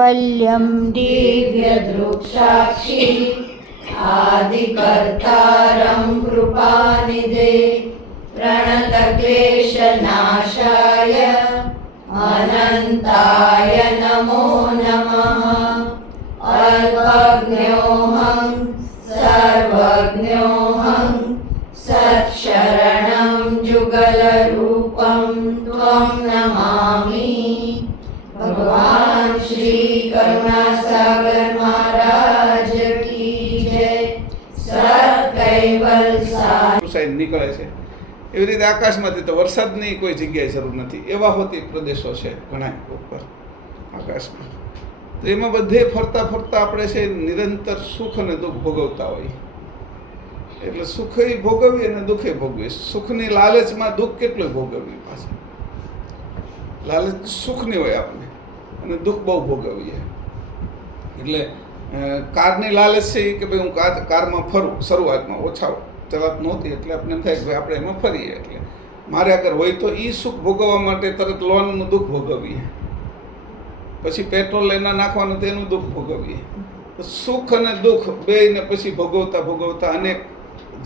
वल्यं दिव्यदृक्साक्षी आदिकर्तारं कृपानिधे प्रणतक्लेशनाशाय अनन्ताय नमो नमः। अल्पज्ञोऽहं सर्वज्ञोऽहं सत्शरणं जुगलरूपं त्वं नमामि। भगवान श्री करुणासागर महाराज की जय। સત્કૈવલ સાઈડ નીકળે છે એવી રીતે આકાશમાંથી તો વરસાદની કોઈ જગ્યાએ જરૂર નથી, એવા હોતી પ્રદેશો છે ઘણા ઉપર આકાશમાં. તો એમાં બધે ફરતા ફરતા આપણે છે નિરંતર સુખ અને દુઃખ ભોગવતા હોઈએ. એટલે સુખે ભોગવીએ અને દુઃખે ભોગવીએ. સુખની લાલચમાં દુઃખ કેટલું ભોગવીએ. પાછું લાલચ સુખની હોય આપણે, અને દુઃખ બહુ ભોગવીએ. એટલે કારની લાલચ છે કે ભાઈ હું કારમાં ફરું, શરૂઆતમાં ઓછા ચલાત નહોતી એટલે આપણે એમ થાય કે ભાઈ આપણે એમાં ફરીએ. એટલે મારે આગળ હોય તો એ સુખ ભોગવવા માટે તરત લોનનું દુઃખ ભોગવીએ, પછી પેટ્રોલ એના નાખવાનું તેનું દુઃખ ભોગવીએ. તો સુખ અને દુઃખ બેયને પછી ભોગવતા ભોગવતા અનેક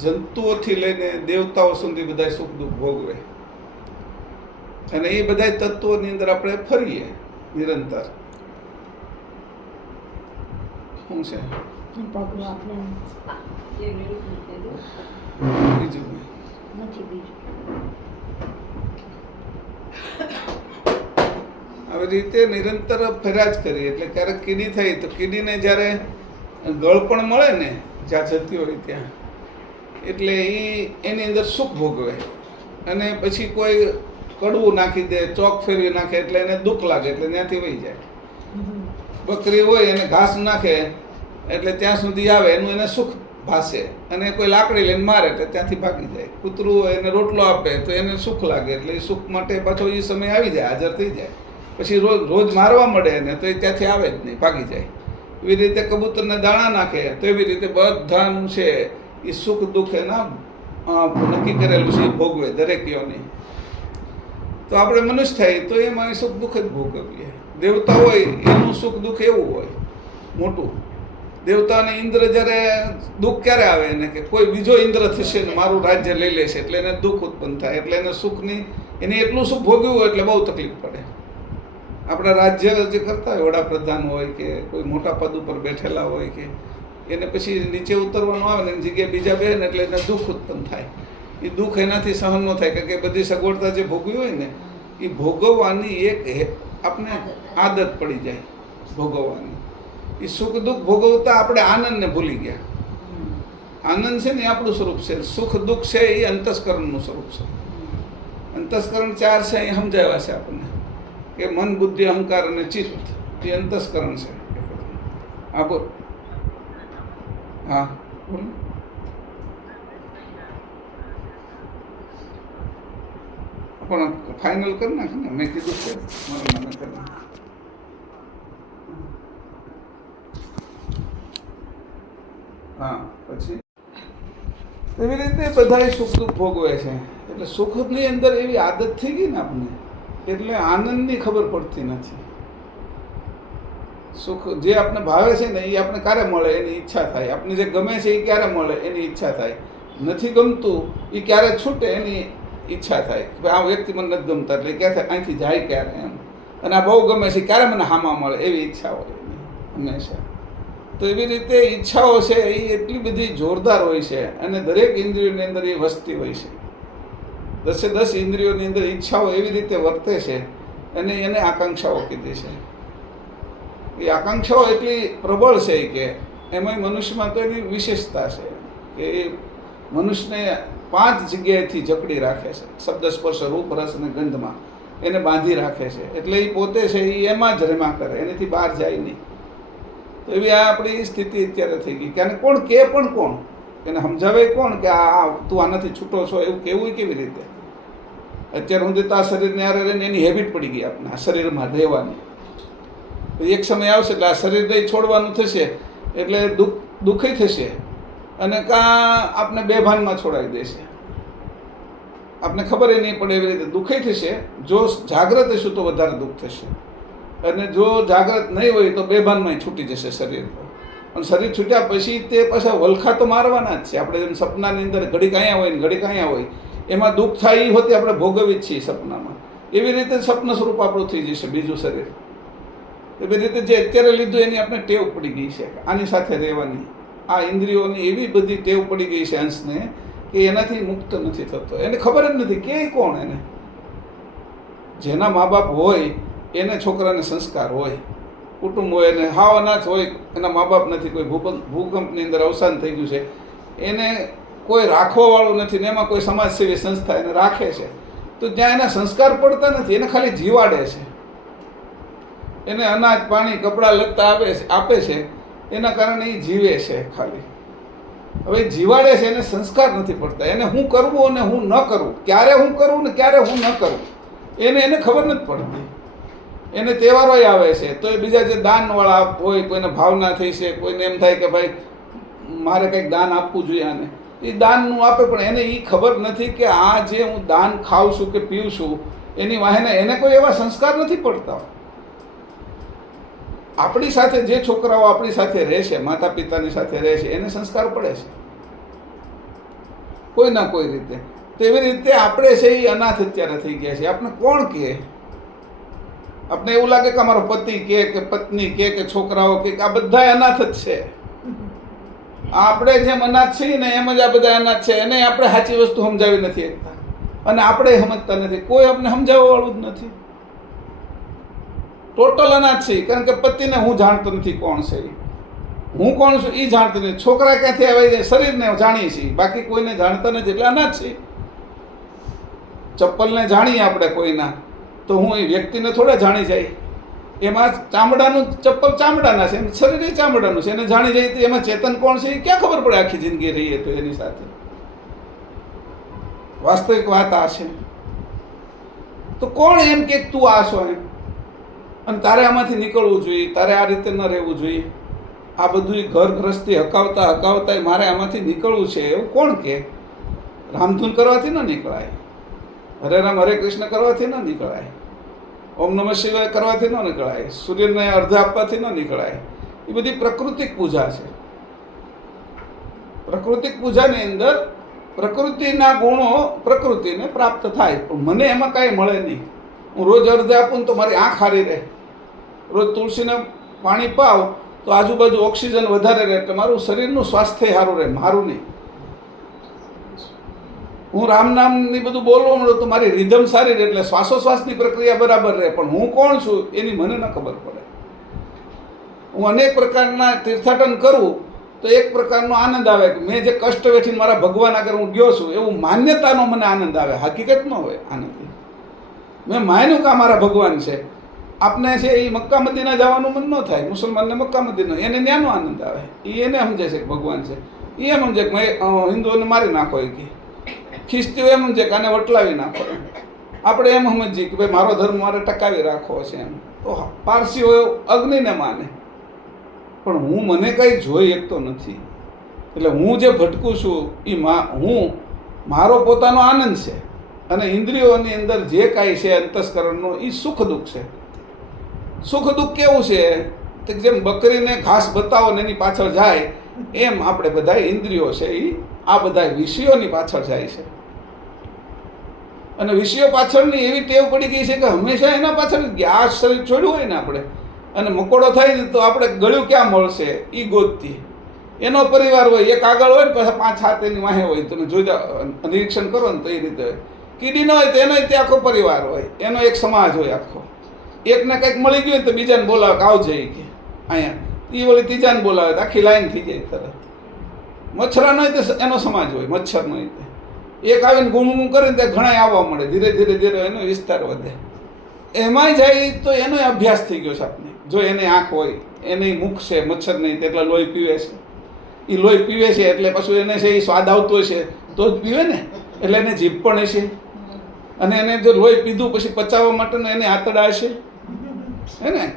જંતુઓથી લઈને દેવતાઓ સુધી બધા સુખ દુઃખ ભોગવે, અને એ બધા તત્વોની અંદર આપણે ફરીએ નિરંતર. શું છે બીજું આવી રીતે નિરંતર ફર્યા જ કરીએ. એટલે ક્યારેક કીડી થઈ તો કીડીને જ્યારે ગળપણ મળે ને જ્યાં જતી હોય ત્યાં, એટલે એની અંદર સુખ ભોગવે, અને પછી કોઈ કડવું નાખી દે, ચોક ફેરવી નાખે એટલે એને દુઃખ લાગે, એટલે ત્યાંથી વહી જાય. બકરી હોય એને ઘાસ નાખે એટલે ત્યાં સુધી આવે, એનું એને સુખ ભાસે, અને કોઈ લાકડી લઈને મારે એટલે ત્યાંથી ભાગી જાય. કૂતરું હોય એને રોટલો આપે તો એને સુખ લાગે, એટલે એ સુખ માટે પાછો એ સમય આવી જાય, હાજર થઈ જાય. પછી રોજ મારવા મળે ને તો એ ત્યાંથી આવે જ નહીં, ભાગી જાય. એવી રીતે કબૂતરને દાણા નાખે તો એવી રીતે બધાનું છે એ સુખ દુઃખ એના નક્કી કરેલું છે, એ ભોગવે દરેક યોની. તો આપણે મનુષ્ય થાય તો એમાં સુખ દુઃખ જ ભોગવીએ. દેવતા હોય એનું સુખ દુઃખ એવું હોય મોટું. દેવતાને ઇન્દ્ર જ્યારે દુઃખ ક્યારે આવે ને કે કોઈ બીજો ઇન્દ્ર થશે ને મારું રાજ્ય લઈ લેશે, એટલે એને દુઃખ ઉત્પન્ન થાય. એટલે એને સુખની એને એટલું સુખ ભોગવ્યું હોય એટલે બહુ તકલીફ પડે. આપણા રાજ્ય જે કરતા હોય, વડાપ્રધાન હોય કે કોઈ મોટા પદ ઉપર બેઠેલા હોય કે એને પછી નીચે ઉતરવાનું આવે ને એની જગ્યાએ બીજા બે ને એટલે એને દુઃખ ઉત્પન્ન થાય. એ દુઃખ એનાથી સહન ન થાય, કારણ કે બધી સગવડતા જે ભોગવી હોય ને એ ભોગવવાની એક આપણે આદત પડી જાય ભોગવવાની. એ સુખ દુઃખ ભોગવતા આપણે આનંદને ભૂલી ગયા. આનંદ છે ને એ આપણું સ્વરૂપ છે, સુખ દુઃખ છે એ અંતસ્કરણનું સ્વરૂપ છે. અંતસ્કરણ ચાર છે એ સમજાવ્યા છે આપણને કે મન, બુદ્ધિ, અહંકાર અને ચિત્ત, એ અંતસ્કરણ છે. હા બોલ. હા બોલ. પણ ફાઇનલ કરી નાખ ને, મેં કીધું છે મારું મને કરી નાખ. હા પછી એવી રીતે બધા સુખ દુઃખ ભોગવે છે. એટલે સુખની અંદર એવી આદત થઈ ગઈ ને આપણને, એટલે આનંદની ખબર પડતી નથી. સુખ જે આપણે ભાવે છે ને એ આપણે ક્યારે મળે એની ઈચ્છા થાય, આપણે જે ગમે છે એ ક્યારે મળે એની ઈચ્છા થાય, નથી ગમતું એ ક્યારે છૂટે એની ઈચ્છા થાય કે આ વ્યક્તિ મને નથી ગમતા એટલે ક્યાં અહીંથી જાય ક્યારે એમ, અને આ બહુ ગમે છે ક્યારે મને હામા મળે એવી ઈચ્છા હોય હંમેશા. તો એવી રીતે ઈચ્છાઓ છે એ એટલી બધી જોરદાર હોય છે, અને દરેક ઇન્દ્રિયોની અંદર એ વસતી હોય છે. 10 ઇન્દ્રિયોની અંદર ઈચ્છાઓ એવી રીતે વર્તે છે, અને એને આકાંક્ષાઓ કીધી છે. એ આકાંક્ષાઓ એટલી પ્રબળ છે કે એમાં મનુષ્યમાં તો એની વિશેષતા છે કે એ મનુષ્યને 5 જગ્યાએથી જકડી રાખે છે. શબ્દ, સ્પર્શ, રૂપ, રસ અને ગંધમાં એને બાંધી રાખે છે. એટલે એ પોતે છે એ એમાં જ રમા કરે, એનાથી બહાર જાય નહીં. તો એવી આ આપણી સ્થિતિ અત્યારે થઈ ગઈ કે આને કોણ કે, પણ કોણ એને સમજાવે, કોણ કે આ તું આનાથી છૂટો છો એવું કેવું કેવી રીતે? અત્યારે સુધી તો આ શરીરને યારે રહીને એની હેબિટ પડી ગઈ આપણે આ શરીરમાં રહેવાની. એક સમય આવશે એટલે આ શરીરને છોડવાનું થશે એટલે દુઃખી થશે, અને કાં આપણે બેભાનમાં છોડાવી દેશે. આપને ખબર એ નહીં પડે એવી રીતે દુઃખી થશે. જો જાગ્રત હશું તો વધારે દુઃખ થશે. અને જો જાગ્રત નહીં હોય તો બેભાનમાં છૂટી જશે શરીર. અને શરીર છૂટ્યા પછી તે પાછા વલખા તો મારવાના જ છે. આપણે જેમ સપનાની અંદર ઘડીક અહીંયા હોય ને ઘડીક અહીંયા હોય, એમાં દુઃખ થાય એ હોતે આપણે ભોગવી જ છીએ સપનામાં. એવી રીતે સ્વપ્ન સ્વરૂપ આપણું થઈ જશે બીજું શરીર. એવી રીતે જે અત્યારે લીધું એની આપણે ટેવ પડી ગઈ છે આની સાથે રહેવાની. આ ઇન્દ્રિયોની એવી બધી ટેવ પડી ગઈ છે અંશને કે એનાથી મુક્ત નથી થતો. એને ખબર જ નથી કે કોણ. એને જેના મા બાપ હોય એને છોકરાને સંસ્કાર હોય, કુટુંબ હોય, અને હાવ અનાથ હોય, એના મા બાપ નથી, કોઈ ભૂકંપની અંદર અવસાન થઈ ગયું છે, એને કોઈ રાખવાવાળું નથી ને એમાં કોઈ સમાજસેવી સંસ્થા એને રાખે છે, તો જ્યાં એના સંસ્કાર પડતા નથી, એને ખાલી જીવાડે છે, એને અનાજ પાણી કપડાં લત્તા આપે છે, એના કારણે એ જીવે છે ખાલી. હવે જીવાડે છે, એને સંસ્કાર નથી પડતા. એને હું કરવું અને હું ન કરવું, ક્યારે હું કરું ને ક્યારે હું ન કરું, એને ખબર નથી પડતી. એને તહેવારો આવે છે તો એ બીજા જે દાનવાળા હોય, કોઈને ભાવના થઈ છે, કોઈને એમ થાય કે ભાઈ મારે કંઈક દાન આપવું જોઈએ આને, એ દાનનું આપે, પણ એને એ ખબર નથી કે આ જે હું દાન ખાઉં છું કે પીઉં છું એની વાહેને એને કોઈ એવા સંસ્કાર નથી પડતા. આપણી સાથે જે છોકરાઓ આપણી સાથે રહે છે, માતા પિતાની સાથે રહે છે, એને સંસ્કાર પડે છે કોઈ ના કોઈ રીતે. તો એવી રીતે આપણે છે એ અનાથ અત્યારે થઈ ગયા છે. આપણે કોણ કહે? આપણે એવું લાગે કે અમારો પતિ કે પત્ની કે છોકરાઓ કે આ બધા અનાથ જ છે. આપણે જેમ અનાથ છીએ ને એમ જ આ બધા અનાથ છે. એને આપણે સાચી વસ્તુ સમજાવી નથી શકતા અને આપણે સમજતા નથી. કોઈ આપણે સમજાવવા વાળું જ નથી. ટોટલ અનાથ છે. કારણ કે પતિને હું જાણતો નથી કોણ છે, હું કોણ છું એ જાણતો નથી. છોકરા ક્યાંથી આવે છે શરીરને જાણીએ છીએ, બાકી કોઈને જાણતા નથી, એટલે અનાથ છે. ચપ્પલને જાણીએ આપણે કોઈના, તો હું એ વ્યક્તિને થોડા જાણી જાય. એમાં ચામડાનું ચપ્પલ ચામડાના છે, શરીર એ ચામડાનું છે, એને જાણી જાય તો એમાં ચેતન કોણ છે એ ક્યાં ખબર પડે? આખી જિંદગી રહીએ તો એની સાથે. વાસ્તવિક વાત આ છે. તો કોણ એમ કે તું આ છો એમ, અને તારે આમાંથી નીકળવું જોઈએ, તારે આ રીતે ન રહેવું જોઈએ, આ બધું ઘર ગ્રસ્તી હકાવતા મારે આમાંથી નીકળવું છે, એવું કોણ કે? રામધૂન કરવાથી ન નીકળાય, હરે રામ હરે કૃષ્ણ કરવાથી ન નીકળાય, ઓમ નમઃ શિવાય કરવાથી ન નીકળાય, સૂર્યને અર્ધ આપવાથી ન નીકળાય. એ બધી પ્રાકૃતિક પૂજા છે. પ્રાકૃતિક પૂજાની અંદર પ્રકૃતિના ગુણો પ્રકૃતિને પ્રાપ્ત થાય, પણ મને એમાં કાંઈ મળે નહીં. હું રોજ અર્ધ આપું ને તો મારી આંખ હારી રહે, રોજ તુલસીને પાણી પાવ તો આજુબાજુ ઓક્સિજન વધારે રહે, એટલે મારું શરીરનું સ્વાસ્થ્ય સારું રહે, મારું નહીં. હું રામ નામની બધું બોલવા મળું તો મારી રિધમ સારી રહે, એટલે શ્વાસોશ્વાસની પ્રક્રિયા બરાબર રહે, પણ હું કોણ છું એની મને ન ખબર પડે. હું અનેક પ્રકારના તીર્થાટન કરું તો એક પ્રકારનો આનંદ આવે કે મેં જે કષ્ટ વેઠીને મારા ભગવાન આગળ હું ગયો છું એવું માન્યતાનો મને આનંદ આવે, હકીકત ન હોય આનંદ. મેં માન્યું કે આ મારા ભગવાન છે. આપને છે એ મક્કા મદીના જવાનું મન ન થાય, મુસલમાનને મક્કા મદીના, એને ત્યાંનો આનંદ આવે. એ એને સમજે છે કે ભગવાન છે, એ એમ સમજે કે મેં હિન્દુઓને મારી નાખો, એ કે ખ્રિસ્તીઓ એમ સમજે કે આને વટલાવી નાખો. આપણે એમ સમજીએ કે ભાઈ મારો ધર્મ મારે ટકાવી રાખવો છે એમ. તો પારસીઓ અગ્નિને માને, પણ હું મને કંઈ જોઈ શકતો નથી. એટલે હું જે ભટકું છું એ હું મારો પોતાનો આનંદ છે, અને ઇન્દ્રિયોની અંદર જે કાંઈ છે અંતસ્કરણનું એ સુખ દુઃખ છે. સુખ દુઃખ કેવું છે? તો જેમ બકરીને ઘાસ બતાવો ને એની પાછળ જાય, એમ આપણે બધા ઇન્દ્રિયો છે એ આ બધા વિષયોની પાછળ જાય છે. અને વિષયો પાછળની એવી ટેવ પડી ગઈ છે કે હંમેશા એના પાછળ આ શરીર છોડ્યું હોય ને આપણે, અને મકોડો થાય ને તો આપણે ગળ્યું ક્યાં મળશે એ ગોતતી. એનો પરિવાર હોય, એક આગળ હોય ને પાછા 5-7 એની વાહે હોય. તમે જોઈ નિરીક્ષણ કરો ને તો એ રીતે હોય. કીડી ન હોય તો એનો તે આખો પરિવાર હોય, એનો એક સમાજ હોય આખો. એકને કંઈક મળી ગયું તો બીજાને બોલાવે કે આવજે કે અહીંયા, એ વળી ત્રીજાને બોલાવે તો આખી લાઈન થઈ જાય તરત. મચ્છરાનો હોય તો એનો સમાજ હોય, મચ્છરનો હોય તો એક આવીને ગુમગુમ કરે ને ત્યાં ઘણા આવવા મળે, ધીરે ધીરે એનો વિસ્તાર વધે. એમાંય જાય તો એનો અભ્યાસ થઈ ગયો છે આપણે. જો એને આંખ હોય, એને મુખ છે, મચ્છર નહીં તેટલા લોહી પીવે છે. એ લોહી પીવે છે એટલે પછી એને છે એ સ્વાદ આવતો હશે તો જ પીવે ને, એટલે એને જીભ પણ હશે, અને એને જો લોહી પીધું પછી પચાવવા માટેનો એને આંતરડા હશે, હે ને?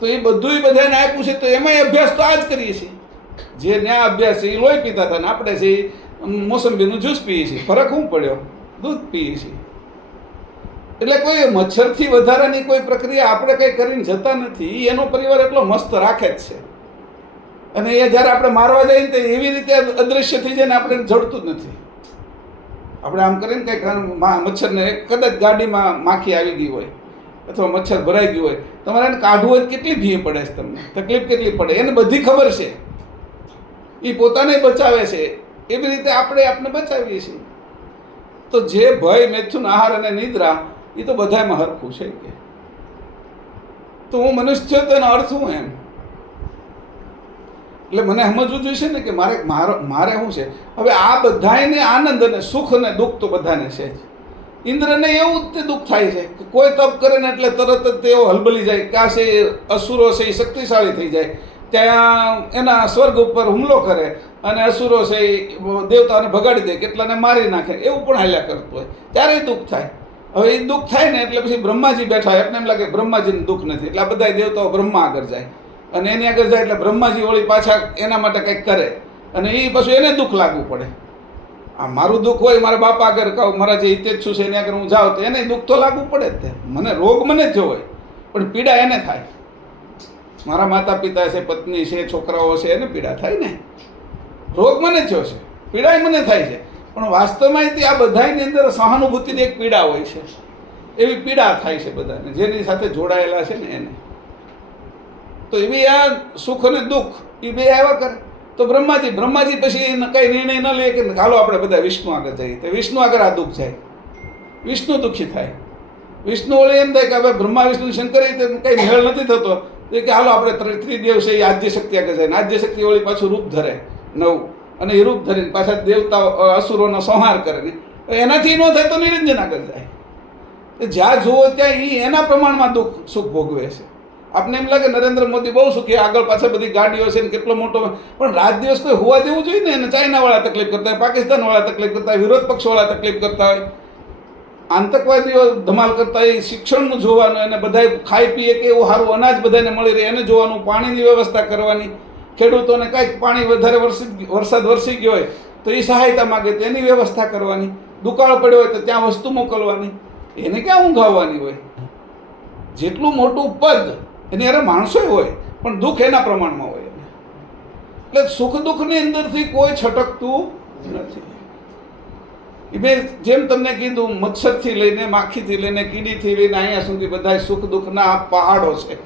તો એ બધું બધાને આપ્યું છે, તો એમાંય અભ્યાસ તો આ જ કરીએ છીએ. જે ન્યા અભ્યાસ છે એ લોહી પીતા હતા ને આપણે છે મોસંબીનું જ્યુસ પીએ છીએ. ફરક શું પડ્યો? દૂધ પીએ છીએ. એટલે કોઈ મચ્છરથી વધારાની કોઈ પ્રક્રિયા આપણે કંઈ કરીને જતા નથી. એનો પરિવાર એટલો મસ્ત રાખે જ છે. અને એ જ્યારે આપણે મારવા જઈએ તો એવી રીતે અદૃશ્ય થઈ જાય ને આપણે જડતું જ નથી. આપણે આમ કરીને કંઈક મચ્છરને કદાચ ગાડીમાં માખી આવી ગઈ હોય અથવા મચ્છર ભરાઈ ગયું હોય, તમારે એને કાઢવું હોય કેટલી ભી પડે છે, તમને તકલીફ કેટલી પડે, એને બધી ખબર છે. એ પોતાને બચાવે છે, એવી રીતે આપણે બચાવીએ છીએ. તો જે ભય, મૈથુન, આહાર અને નિદ્રા એ તો બધામાં હરખું છે કે તો હું મનુષ્ય તો એનો અર્થ શું એમ? એટલે મને સમજવું જોઈશે ને કે મારે શું છે. હવે આ બધાને આનંદ અને સુખ અને દુઃખ તો બધાને છે જ. ઇન્દ્રને એવું જ તે દુઃખ થાય છે કે કોઈ તપ કરે ને એટલે તરત જ તેઓ હલબલી જાય, ક્યાં છે અસુરો છે એ શક્તિશાળી થઈ જાય, ત્યાં એના સ્વર્ગ ઉપર હુમલો કરે અને અસુરો છે એ દેવતાને ભગાડી દે, કેટલાને મારી નાખે, એવું પણ હાલ્યા કરતું હોય. ત્યારે દુઃખ થાય. હવે એ દુઃખ થાય ને એટલે પછી બ્રહ્માજી બેઠા હોય, એટલે એમ લાગે બ્રહ્માજીને દુઃખ નથી, એટલે આ બધા દેવતાઓ બ્રહ્મા આગળ જાય અને એની આગળ જાય એટલે બ્રહ્માજી વળી પાછા એના માટે કંઈક કરે અને એ પછી એને દુઃખ લાગવું પડે. આ મારું દુઃખ હોય, મારા બાપા આગળ કહું, મારા જે હિતેચ્છુ છે એની આગળ હું જાઉં તો એને દુઃખ તો લાગવું પડે જ. મને રોગ મને જ હોય પણ પીડા એને થાય. મારા માતા પિતા છે, પત્ની છે, છોકરાઓ છે, એને પીડા થાય ને. રોગ મને જ થયો છે, પીડા મને થાય છે, પણ વાસ્તવમાં આ બધાની અંદર સહાનુભૂતિની એક પીડા હોય છે. એવી પીડા થાય છે બધાને, જેની સાથે જોડાયેલા છે ને એને. તો એવી આ સુખ અને દુઃખ એ બે આવ્યા કરે. તો બ્રહ્માજી પછી કઈ નિર્ણય ન લે કે ચાલો આપણે બધા વિષ્ણુ આગળ જઈએ. તો વિષ્ણુ આગળ આ દુઃખ જાય, વિષ્ણુ દુઃખી થાય. વિષ્ણુ વળી એમ થાય કે હવે બ્રહ્મા વિષ્ણુ શંકર કઈ મેળ નથી થતો, તો કે હાલો આપણે ત્રિદેવ છે એ આદ્ય શક્તિ આગળ જાય. આદ્ય શક્તિ વળી પાછું રૂપ ધરે નવું, અને એ રૂપ ધરીને પાછા દેવતાઓ અસુરોનો સંહાર કરે ને એનાથી ન થાય તો નિરંજન આગળ જાય. જ્યાં જુઓ ત્યાં એ એના પ્રમાણમાં દુઃખ સુખ ભોગવે છે. આપને એમ લાગે નરેન્દ્ર મોદી બહુ સુખી, આગળ પાછળ બધી ગાડીઓ છે ને કેટલો મોટો, પણ રાત દિવસ કોઈ હોવા દેવું જોઈએ ને. એને ચાઇનાવાળા તકલીફ કરતા હોય, પાકિસ્તાનવાળા તકલીફ કરતા હોય, વિરોધ પક્ષવાળા તકલીફ કરતા હોય, આતંકવાદીઓ ધમાલ કરતા હોય, શિક્ષણનું જોવાનું, એને બધા ખાઈ પીએ કે એવું સારું અનાજ બધાને મળી રહે એને જોવાનું, પાણીની વ્યવસ્થા કરવાની, ખેડૂતોને કાંઈક પાણી વધારે વરસાદ વરસી ગયો હોય તો એ સહાયતા માગે તો એની વ્યવસ્થા કરવાની, દુકાળ પડ્યો હોય તો ત્યાં વસ્તુ મોકલવાની. એને ક્યાં ઊંઘ આવવાની હોય? જેટલું મોટું પદ એની અરે માણસો હોય પણ દુઃખ એના પ્રમાણમાં હોય. એટલે સુખ દુઃખની અંદરથી કોઈ છટકતું નથી. મેં જેમ તમને કીધું, મચ્છરથી લઈને માખીથી લઈને કીડીથી લઈને અહીંયા સુધી બધા સુખ દુઃખના પહાડો છે.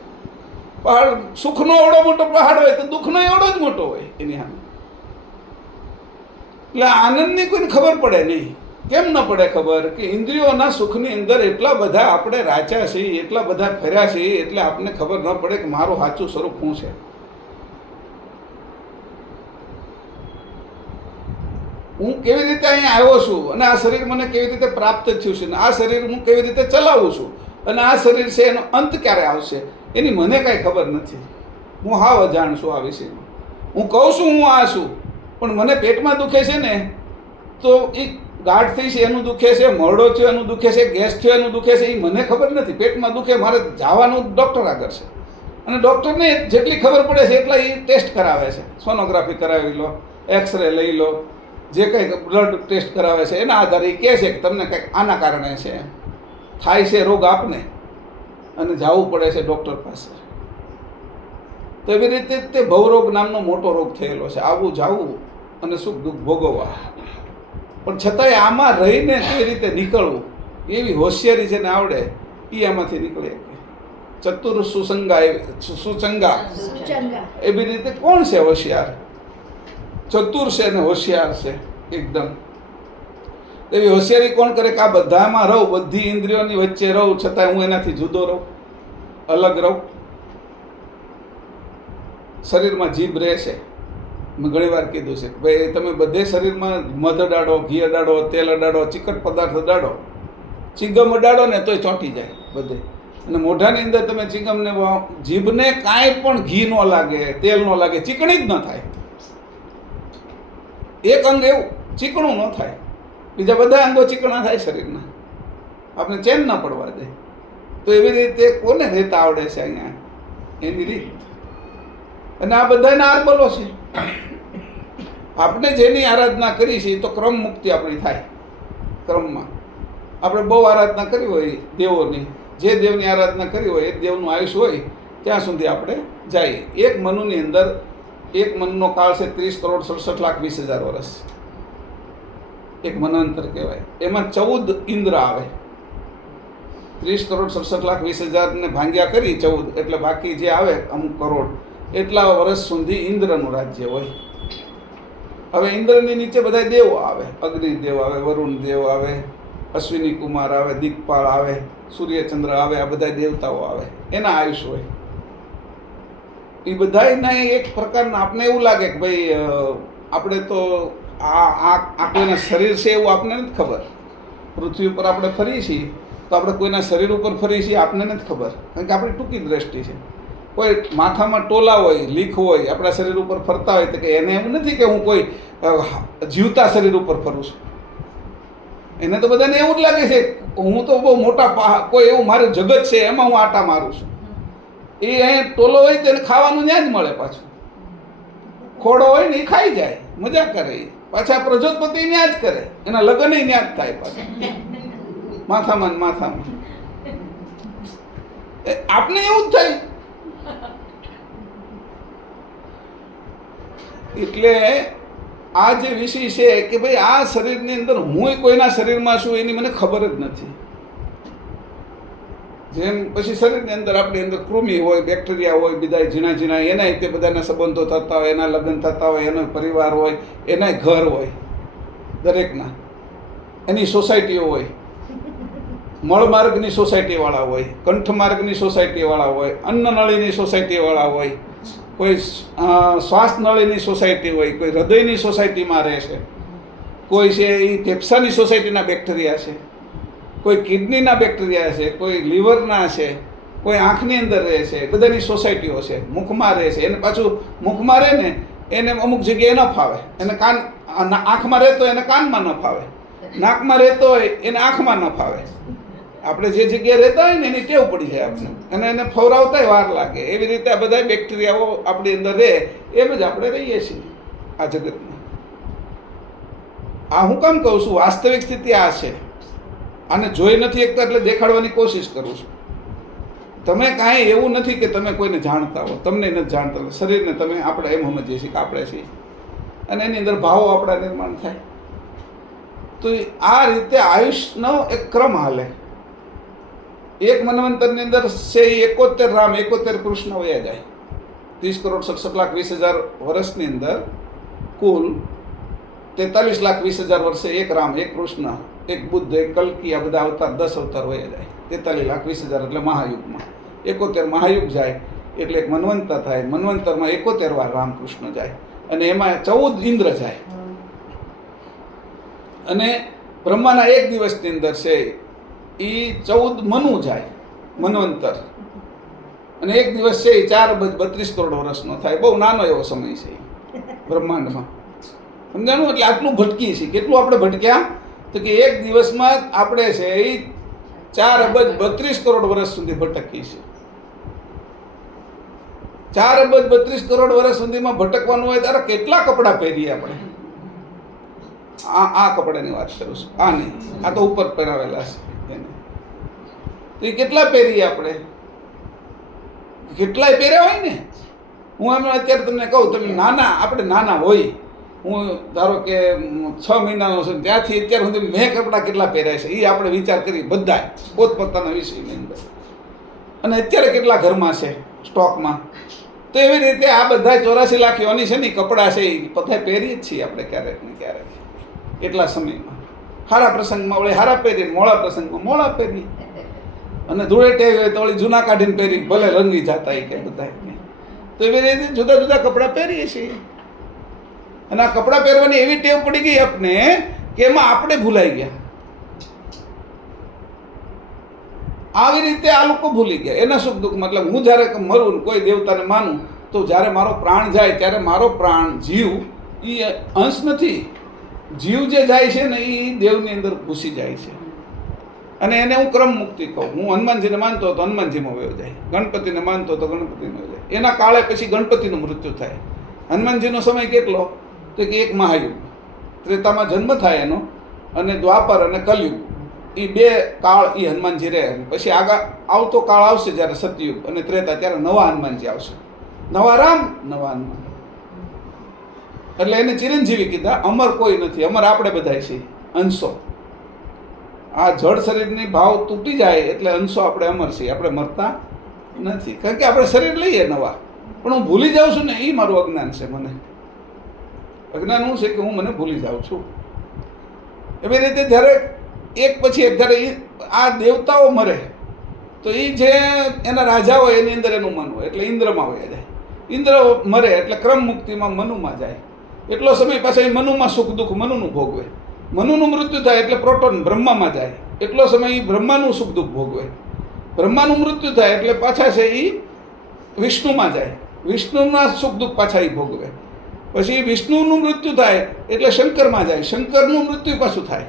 પહાડ સુખનો એવડો મોટો પહાડ હોય તો દુઃખનો એવડો જ મોટો હોય એની સામે. એટલે આનંદની કોઈને ખબર પડે નહીં. કેમ ન પડે ખબર? કે ઇન્દ્રિયોના સુખની અંદર એટલા બધા આપણે રાચ્યા છીએ, એટલા બધા ફર્યા છીએ, એટલે આપણને ખબર ન પડે કે મારું સાચું સ્વરૂપ શું છે. હું કેવી રીતે અહીંયા આવ્યો છું અને આ શરીર મને કેવી રીતે પ્રાપ્ત થયું છે, આ શરીર હું કેવી રીતે ચલાવું છું, અને આ શરીર છે એનો અંત ક્યારે આવશે એની મને કાંઈ ખબર નથી. હું હાવ અજાણ છું આ વિષયમાં. હું કહું છું હું આ છું, પણ મને પેટમાં દુખે છે ને તો એ ગાંઠ થઈ છે એનું દુખે છે, મરડો થયો એનું દુખે છે, ગેસ થયો એનું દુખે છે, એ મને ખબર નથી. પેટમાં દુખે મારે જવાનું ડૉક્ટર આગળ છે, અને ડૉક્ટરને જેટલી ખબર પડે છે એટલા એ ટેસ્ટ કરાવે છે. સોનોગ્રાફી કરાવી લો, એક્સરે લઈ લો, જે કંઈ બ્લડ ટેસ્ટ કરાવે છે એના આધારે એ કહે છે કે તમને કંઈક આના કારણે છે, થાય છે રોગ આપને, અને જવું પડે છે ડૉક્ટર પાસે. તો એવી રીતે તે ભવરોગ નામનો મોટો રોગ થયેલો છે. આવું જાવું અને સુખ દુઃખ ભોગવવા, પણ છતાંય આમાં રહીને કેવી રીતે નીકળવું એવી હોશિયારી જેને આવડે એ આમાંથી નીકળે. ચતુર સુસંગા એવી રીતે કોણ છે હોશિયાર? ચતુર છે ને હોશિયાર છે એકદમ. એવી હોશિયારી કોણ કરે કે આ બધામાં રહું, બધી ઇન્દ્રિયોની વચ્ચે રહું, છતાં હું એનાથી જુદો રહું, અલગ રહું. શરીરમાં જીભ રહે છે. મેં ઘણી વાર કીધું છે કે ભાઈ તમે બધે શરીરમાં મધ અડાડો, ઘી અડાડો, તેલ અડાડો, ચિકન પદાર્થ અડાડો, ચિંગમ અડાડો ને તોય ચોંટી જાય બધે. અને મોઢાની અંદર તમે ચિંગમને, જીભને કાંઈ પણ ઘી ન લાગે, તેલ ન લાગે, ચીકણી જ ન થાય. એક અંગ એવું ચીકણું ન થાય, બીજા બધા અંગો ચીકણા થાય શરીરના. આપણે ચેન ન પડવા દે. તો એવી રીતે કોને રહેતા આવડે છે અહીંયા? એની રીત. અને આ બધાના આરબલો છે. આપણે જેની આરાધના કરી છે તો ક્રમ મુક્તિ આપણી થાય. ક્રમમાં આપણે બહુ આરાધના કરી હોય દેવોની, જે દેવની આરાધના કરી હોય એ દેવનું આયુષ્ય હોય ત્યાં સુધી આપણે જઈએ. એક મનુની અંદર એક મનનો કાળ છે 30,67,20,000 વર્ષ. એક મનવંતર કહેવાય. એમાં 14 ઇન્દ્ર આવે. 30,67,20,000 ને ભાંગ્યા કરી 14 એટલે બાકી જે આવે અમુક કરોડ એટલા વર્ષ સુધી ઇન્દ્રનું રાજ્ય હોય. હવે ઇન્દ્રની નીચે બધા દેવો આવે. અગ્નિદેવ આવે, વરુણ દેવ આવે, અશ્વિની કુમાર આવે, દિક્પાળ આવે, સૂર્યચંદ્ર આવે. આ બધા દેવતાઓ આવે. એના આયુષ્ય હોય. એ બધાના એક પ્રકારના આપણે એવું લાગે કે ભાઈ આપણે તો આ કોઈના શરીર છે એવું આપણને નથી ખબર. પૃથ્વી ઉપર આપણે ફરીએ છીએ તો આપણે કોઈના શરીર ઉપર ફરીએ છીએ આપણને નથી ખબર, કારણ કે આપણી ટૂંકી દ્રષ્ટિ છે. કોઈ માથામાં ટોલા હોય, લીખ હોય, આપણા શરીર ઉપર ફરતા હોય તો કે એને એવું નથી કે હું કોઈ જીવતા શરીર ઉપર ફરું છું. એને તો બધાને એવું જ લાગે છે હું તો બહુ મોટા કોઈ એવું મારું જગત છે એમાં હું આટા મારું છું. એ અહીંયા ટોલો હોય તો એને ખાવાનું ત્યાં જ મળે. પાછું ખોડો હોય ને એ ખાઈ જાય, મજા કરે. પાછા પ્રજોતપતિ ત્યાં જ કરે, એના લગ્ન ત્યાં જ થાય પાછા માથામાં ને માથામાં. આપને એવું જ થાય. એટલે આ જે વિષય છે કે ભાઈ આ શરીરની અંદર હું કોઈના શરીરમાં છું એની મને ખબર જ નથી. જેમ પછી શરીરની અંદર આપણી અંદર કૃમિ હોય, બેક્ટેરિયા હોય, બધા ઝીણા ઝીણા એના તે બધાના સંબંધો થતા હોય, એના લગ્ન થતા હોય, એનો પરિવાર હોય, એના ઘર હોય, દરેકના એની સોસાયટીઓ હોય. મળમાર્ગની સોસાયટીવાળા હોય, કંઠમાર્ગની સોસાયટીવાળા હોય, અન્નનળીની સોસાયટીવાળા હોય, કોઈ શ્વાસ નળીની સોસાયટી હોય, કોઈ હૃદયની સોસાયટીમાં રહે છે, કોઈ છે એ ફેફસાની સોસાયટીના બેક્ટેરિયા છે, કોઈ કિડનીના બેક્ટેરિયા છે, કોઈ લીવરના છે, કોઈ આંખની અંદર રહે છે. બધાની સોસાયટીઓ છે. મુખમાં રહે છે. એને પાછું મુખમાં રહે ને એને અમુક જગ્યાએ ન ફાવે. એને કાન આંખમાં રહેતો એને કાનમાં ન ફાવે, નાકમાં રહેતો હોય એને આંખમાં ન ફાવે. આપણે જે જગ્યાએ રહેતા હોય ને એની ટેવ પડી જાય આપણે, અને એને ફવરાવતાય વાર લાગે. એવી રીતે આ બધા બેક્ટેરિયાઓ આપણી અંદર રહે એમ જ આપણે રહીએ છીએ આ જગતમાં. આ હું કામ કહું છું, વાસ્તવિક સ્થિતિ આ છે. આને જોઈ નથી એકતા એટલે દેખાડવાની કોશિશ કરું છું. તમે કાંઈ એવું નથી કે તમે કોઈને જાણતા હો, તમને નથી જાણતા. શરીરને તમે આપણે એમ સમજીએ છીએ કે આપણે છીએ, અને એની અંદર ભાવો આપણા નિર્માણ થાય. તો આ રીતે આયુષનો એક ક્રમ હાલે. એક મન્વંતરની અંદર છે 71 રામ 71 કૃષ્ણ વયા જાય. 30,67,20,000 વર્ષની અંદર કુલ 43,20,000 વર્ષે એક રામ, એક કૃષ્ણ, એક બુદ્ધ, એક કલ્કી, આ બધા અવતાર 10 અવતાર વયા જાય. 43,20,000 એટલે મહાયુગમાં 71 મહાયુગ જાય એટલે એક મન્વંતર થાય. મન્વંતરમાં 71 વાર રામકૃષ્ણ જાય, અને એમાં 14 ઇન્દ્ર જાય. અને બ્રહ્માના એક દિવસની અંદર છે એ 14 મનુ જાય મન્વંતર, અને એક દિવસ છે એ 4,32 કરોડ વર્ષનો થાય. બહુ નાનો એવો સમય છે બ્રહ્માંડમાં. સમજાણું? એટલે આટલું ભટકી છે. કેટલું આપણે ભટક્યા તો કે એક દિવસમાં આપણે છે એ 4,32 કરોડ વર્ષ સુધી ભટકીએ છીએ. 4,32 કરોડ વર્ષ સુધીમાં ભટકવાનું હોય ત્યારે કેટલા કપડાં પહેરીએ આપણે? આ કપડાની વાત કરું છું, આ નહીં, આ તો ઉપર પહેરાવેલા છે એને. તો એ કેટલા પહેરીએ આપણે? કેટલાય પહેર્યા હોય ને. હું એમ અત્યારે તમને કહું, તમે નાના, આપણે નાના હોય, હું ધારો કે 6 મહિનાનો છું ત્યાંથી અત્યાર સુધી મેં કપડાં કેટલા પહેર્યા છે એ આપણે વિચાર કરી બધા પોતપોતાના વિષયની અંદર. અને અત્યારે કેટલા ઘરમાં છે સ્ટોકમાં. તો એવી રીતે આ બધા 84 લાખ યોની છે ને કપડાં છે એ બધા પહેરીએ જ છીએ આપણે ક્યારેક ને ક્યારેક. એટલા સમયમાં સારા પ્રસંગમાં વળી સારા પહેરીએ, મોડા પ્રસંગમાં મોડા પહેરીએ, અને ધૂળેટી હોય તો વળી જૂના કાઢીને પહેરી, ભલે રંગી જતા એ કે બધા. તો એવી રીતે જુદા જુદા કપડાં પહેરીએ છીએ. અને આ કપડાં પહેરવાની એવી ટેવ પડી ગઈ આપણે કે એમાં આપણે ભૂલાઈ ગયા. આવી રીતે આ લોકો ભૂલી ગયા એના સુખ દુઃખ. મતલબ હું જ્યારે મરું, કોઈ દેવતાને માનું, તો જ્યારે મારો પ્રાણ જાય ત્યારે મારો પ્રાણ જીવ એ અંશ નથી. જીવ જે જાય છે ને એ દેવની અંદર ઘૂસી જાય છે. અને એને હું ક્રમ મુક્તિ કહું. હું હનુમાનજીને માનતો હતો હનુમાનજીમાં વયો જાય, ગણપતિને માનતો હતો ગણપતિમાં વયો જાય. એના કાળે પછી ગણપતિનું મૃત્યુ થાય. હનુમાનજીનો સમય કેટલો? તો કે એક મહાયુગ. ત્રેતામાં જન્મ થાય એનો, અને દ્વાપર અને કલયુગ એ બે કાળ એ હનુમાનજી રહે. પછી આગળ આવતો કાળ આવશે જ્યારે સતયુગ અને ત્રેતા, ત્યારે નવા હનુમાનજી આવશે. નવા રામ, નવા હનુમાન. એટલે એને ચિરંજીવી કીધા. અમર કોઈ નથી, અમર આપણે બધા છીએ, અંશો. આ જળ શરીરની ભાવ તૂટી જાય એટલે અંશો આપણે અમર છીએ, આપણે મરતા નથી. કારણ કે આપણે શરીર લઈએ નવા, પણ હું ભૂલી જાઉં છું ને, એ મારું અજ્ઞાન છે. મને અજ્ઞાન શું છે કે હું મને ભૂલી જાઉં છું. એવી રીતે જ્યારે એક પછી એક, જ્યારે આ દેવતાઓ મરે તો એ જે એના રાજા હોય એની અંદર એનું મન હોય, એટલે ઇન્દ્રમાં વયા જાય. ઇન્દ્ર મરે એટલે ક્રમ મુક્તિમાં મનુમાં જાય. એટલો સમય પાછા એ મનુમાં સુખ દુઃખ મનુનું ભોગવે. મનુનું મૃત્યુ થાય એટલે પ્રોટોન બ્રહ્મામાં જાય. એટલો સમય એ બ્રહ્માનું સુખ દુઃખ ભોગવે. બ્રહ્માનું મૃત્યુ થાય એટલે પાછા છે એ વિષ્ણુમાં જાય. વિષ્ણુના સુખ દુઃખ પાછા એ ભોગવે. પછી વિષ્ણુનું મૃત્યુ થાય એટલે શંકરમાં જાય. શંકરનું મૃત્યુ પાછું થાય.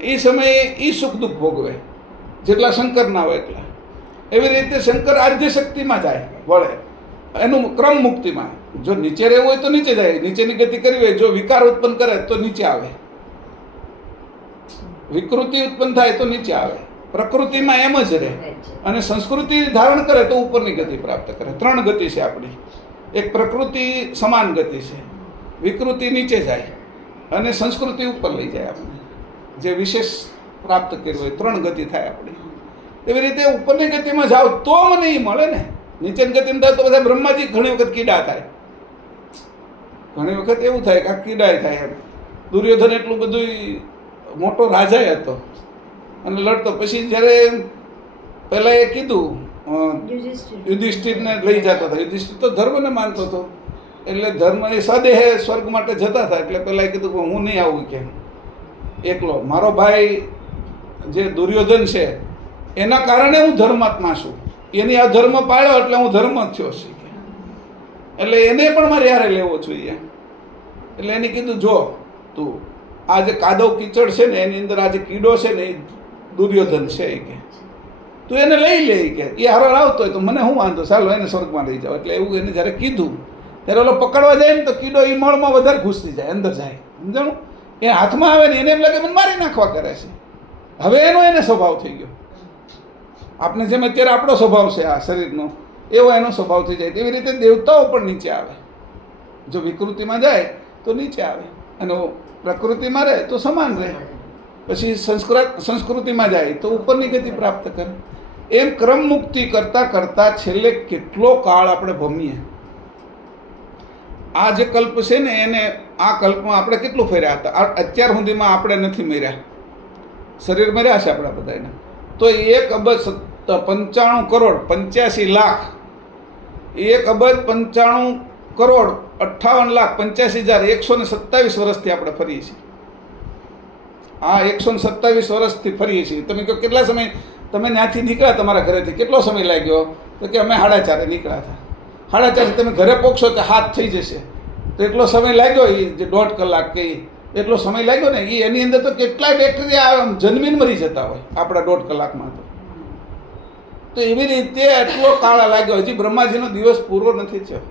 એ સમયે એ સુખ દુઃખ ભોગવે, જેટલા શંકરના હોય એટલા. એવી રીતે શંકર આદ્ય શક્તિમાં જાય, વળે એનું ક્રમ મુક્તિમાં. જો નીચે રહેવું હોય તો નીચે જાય, નીચેની ગતિ કરવી હોય. જો વિકાર ઉત્પન્ન કરે તો નીચે આવે, વિકૃતિ ઉત્પન્ન થાય તો નીચે આવે. પ્રકૃતિમાં એમ જ રહે. અને સંસ્કૃતિ ધારણ કરે તો ઉપરની ગતિ પ્રાપ્ત કરે. 3 ગતિ છે આપણી. એક પ્રકૃતિ સમાન ગતિ છે, વિકૃતિ નીચે જાય અને સંસ્કૃતિ ઉપર લઈ જાય આપણે. જે વિશેષ પ્રાપ્ત કર્યું હોય 3 ગતિ થાય આપણી. એવી રીતે ઉપરની ગતિમાં જાઓ તો મને એ મળે ને. નીચેની ગતિમાં થાય તો બધા બ્રહ્માજી ઘણી વખત કીડા થાય. ઘણી વખત એવું થાય કે આ કીડાય થાય એમ. દુર્યોધન એટલું બધું મોટો રાજાય હતો અને લડતો. પછી જ્યારે પહેલાં એ કીધું યુધિષ્ઠિરને લઈ જતો હતો. યુધિષ્ઠિર તો ધર્મને માનતો હતો, એટલે ધર્મ એ સદેહે સ્વર્ગ માટે જતા હતા. એટલે પહેલાં કીધું કે હું નહીં આવું કેમ એકલો. મારો ભાઈ જે દુર્યોધન છે એના કારણે હું ધર્માત્મા છું. એની આ ધર્મ પાળ્યો એટલે હું ધર્મ થયો છું. એટલે એને પણ મારે યારે લેવો જોઈએ. એટલે એને કીધું જો તું આ જે કાદવ કીચડ છે ને એની અંદર આ જે કીડો છે ને એ દુર્યોધન છે કે તું એને લઈ લે કે એ હારો આવતો હોય તો મને શું વાંધો, ચાલો એને સ્વર્ગમાં લઈ જાઓ. એટલે એવું એને જ્યારે કીધું ત્યારે ઓલો પકડવા જાય ને તો કીડો એ મળમાં વધારે ઘૂસી જાય, અંદર જાય. સમજાણું? એ હાથમાં આવે ને એને એમ લાગે મને મારી નાખવા કરે છે. હવે એનો એને સ્વભાવ થઈ ગયો. આપણે જેમ અત્યારે આપણો સ્વભાવ છે આ શરીરનો, એવો એનો સ્વભાવ થઈ જાય. તેવી રીતે દેવતાઓ પણ નીચે આવે. જો વિકૃતિમાં જાય તો નીચે આવે અને પ્રકૃતિમાં રહે તો સમાન રહે. પછી સંસ્કૃતિમાં જાય તો ઉપરની ગતિ પ્રાપ્ત કરે. એમ ક્રમ મુક્તિ કરતાં કરતાં છેલ્લે કેટલો કાળ આપણે ભમીએ. આ જે કલ્પ છે ને એને આ કલ્પમાં આપણે કેટલું ફર્યા હતા. અત્યાર સુધીમાં આપણે નથી મર્યા, શરીર મર્યા છે આપણા બધાને. તો 1 અબજ 95 કરોડ 85 લાખ 1 અબજ 95 કરોડ 58,85,127 વર્ષથી આપણે ફરીએ છીએ. આ 127 વર્ષથી ફરીએ છીએ. તમે કહો કેટલા સમય તમે ત્યાંથી નીકળ્યા તમારા ઘરેથી, કેટલો સમય લાગ્યો? તો કે અમે 4:30 નીકળ્યા હતા. 4:30 તમે ઘરે પહોંચશો તો 7 થઈ જશે. તો એટલો સમય લાગ્યો. એ જે 1.5 કલાક કે એટલો સમય લાગ્યો ને, એ એની અંદર તો કેટલાય બેક્ટેરિયા જન્મીને મરી જતા હોય આપણા 1.5 કલાકમાં. તો એવી રીતે એટલો કાળ લાગ્યો. હજી બ્રહ્માજીનો દિવસ પૂરો નથી થયો.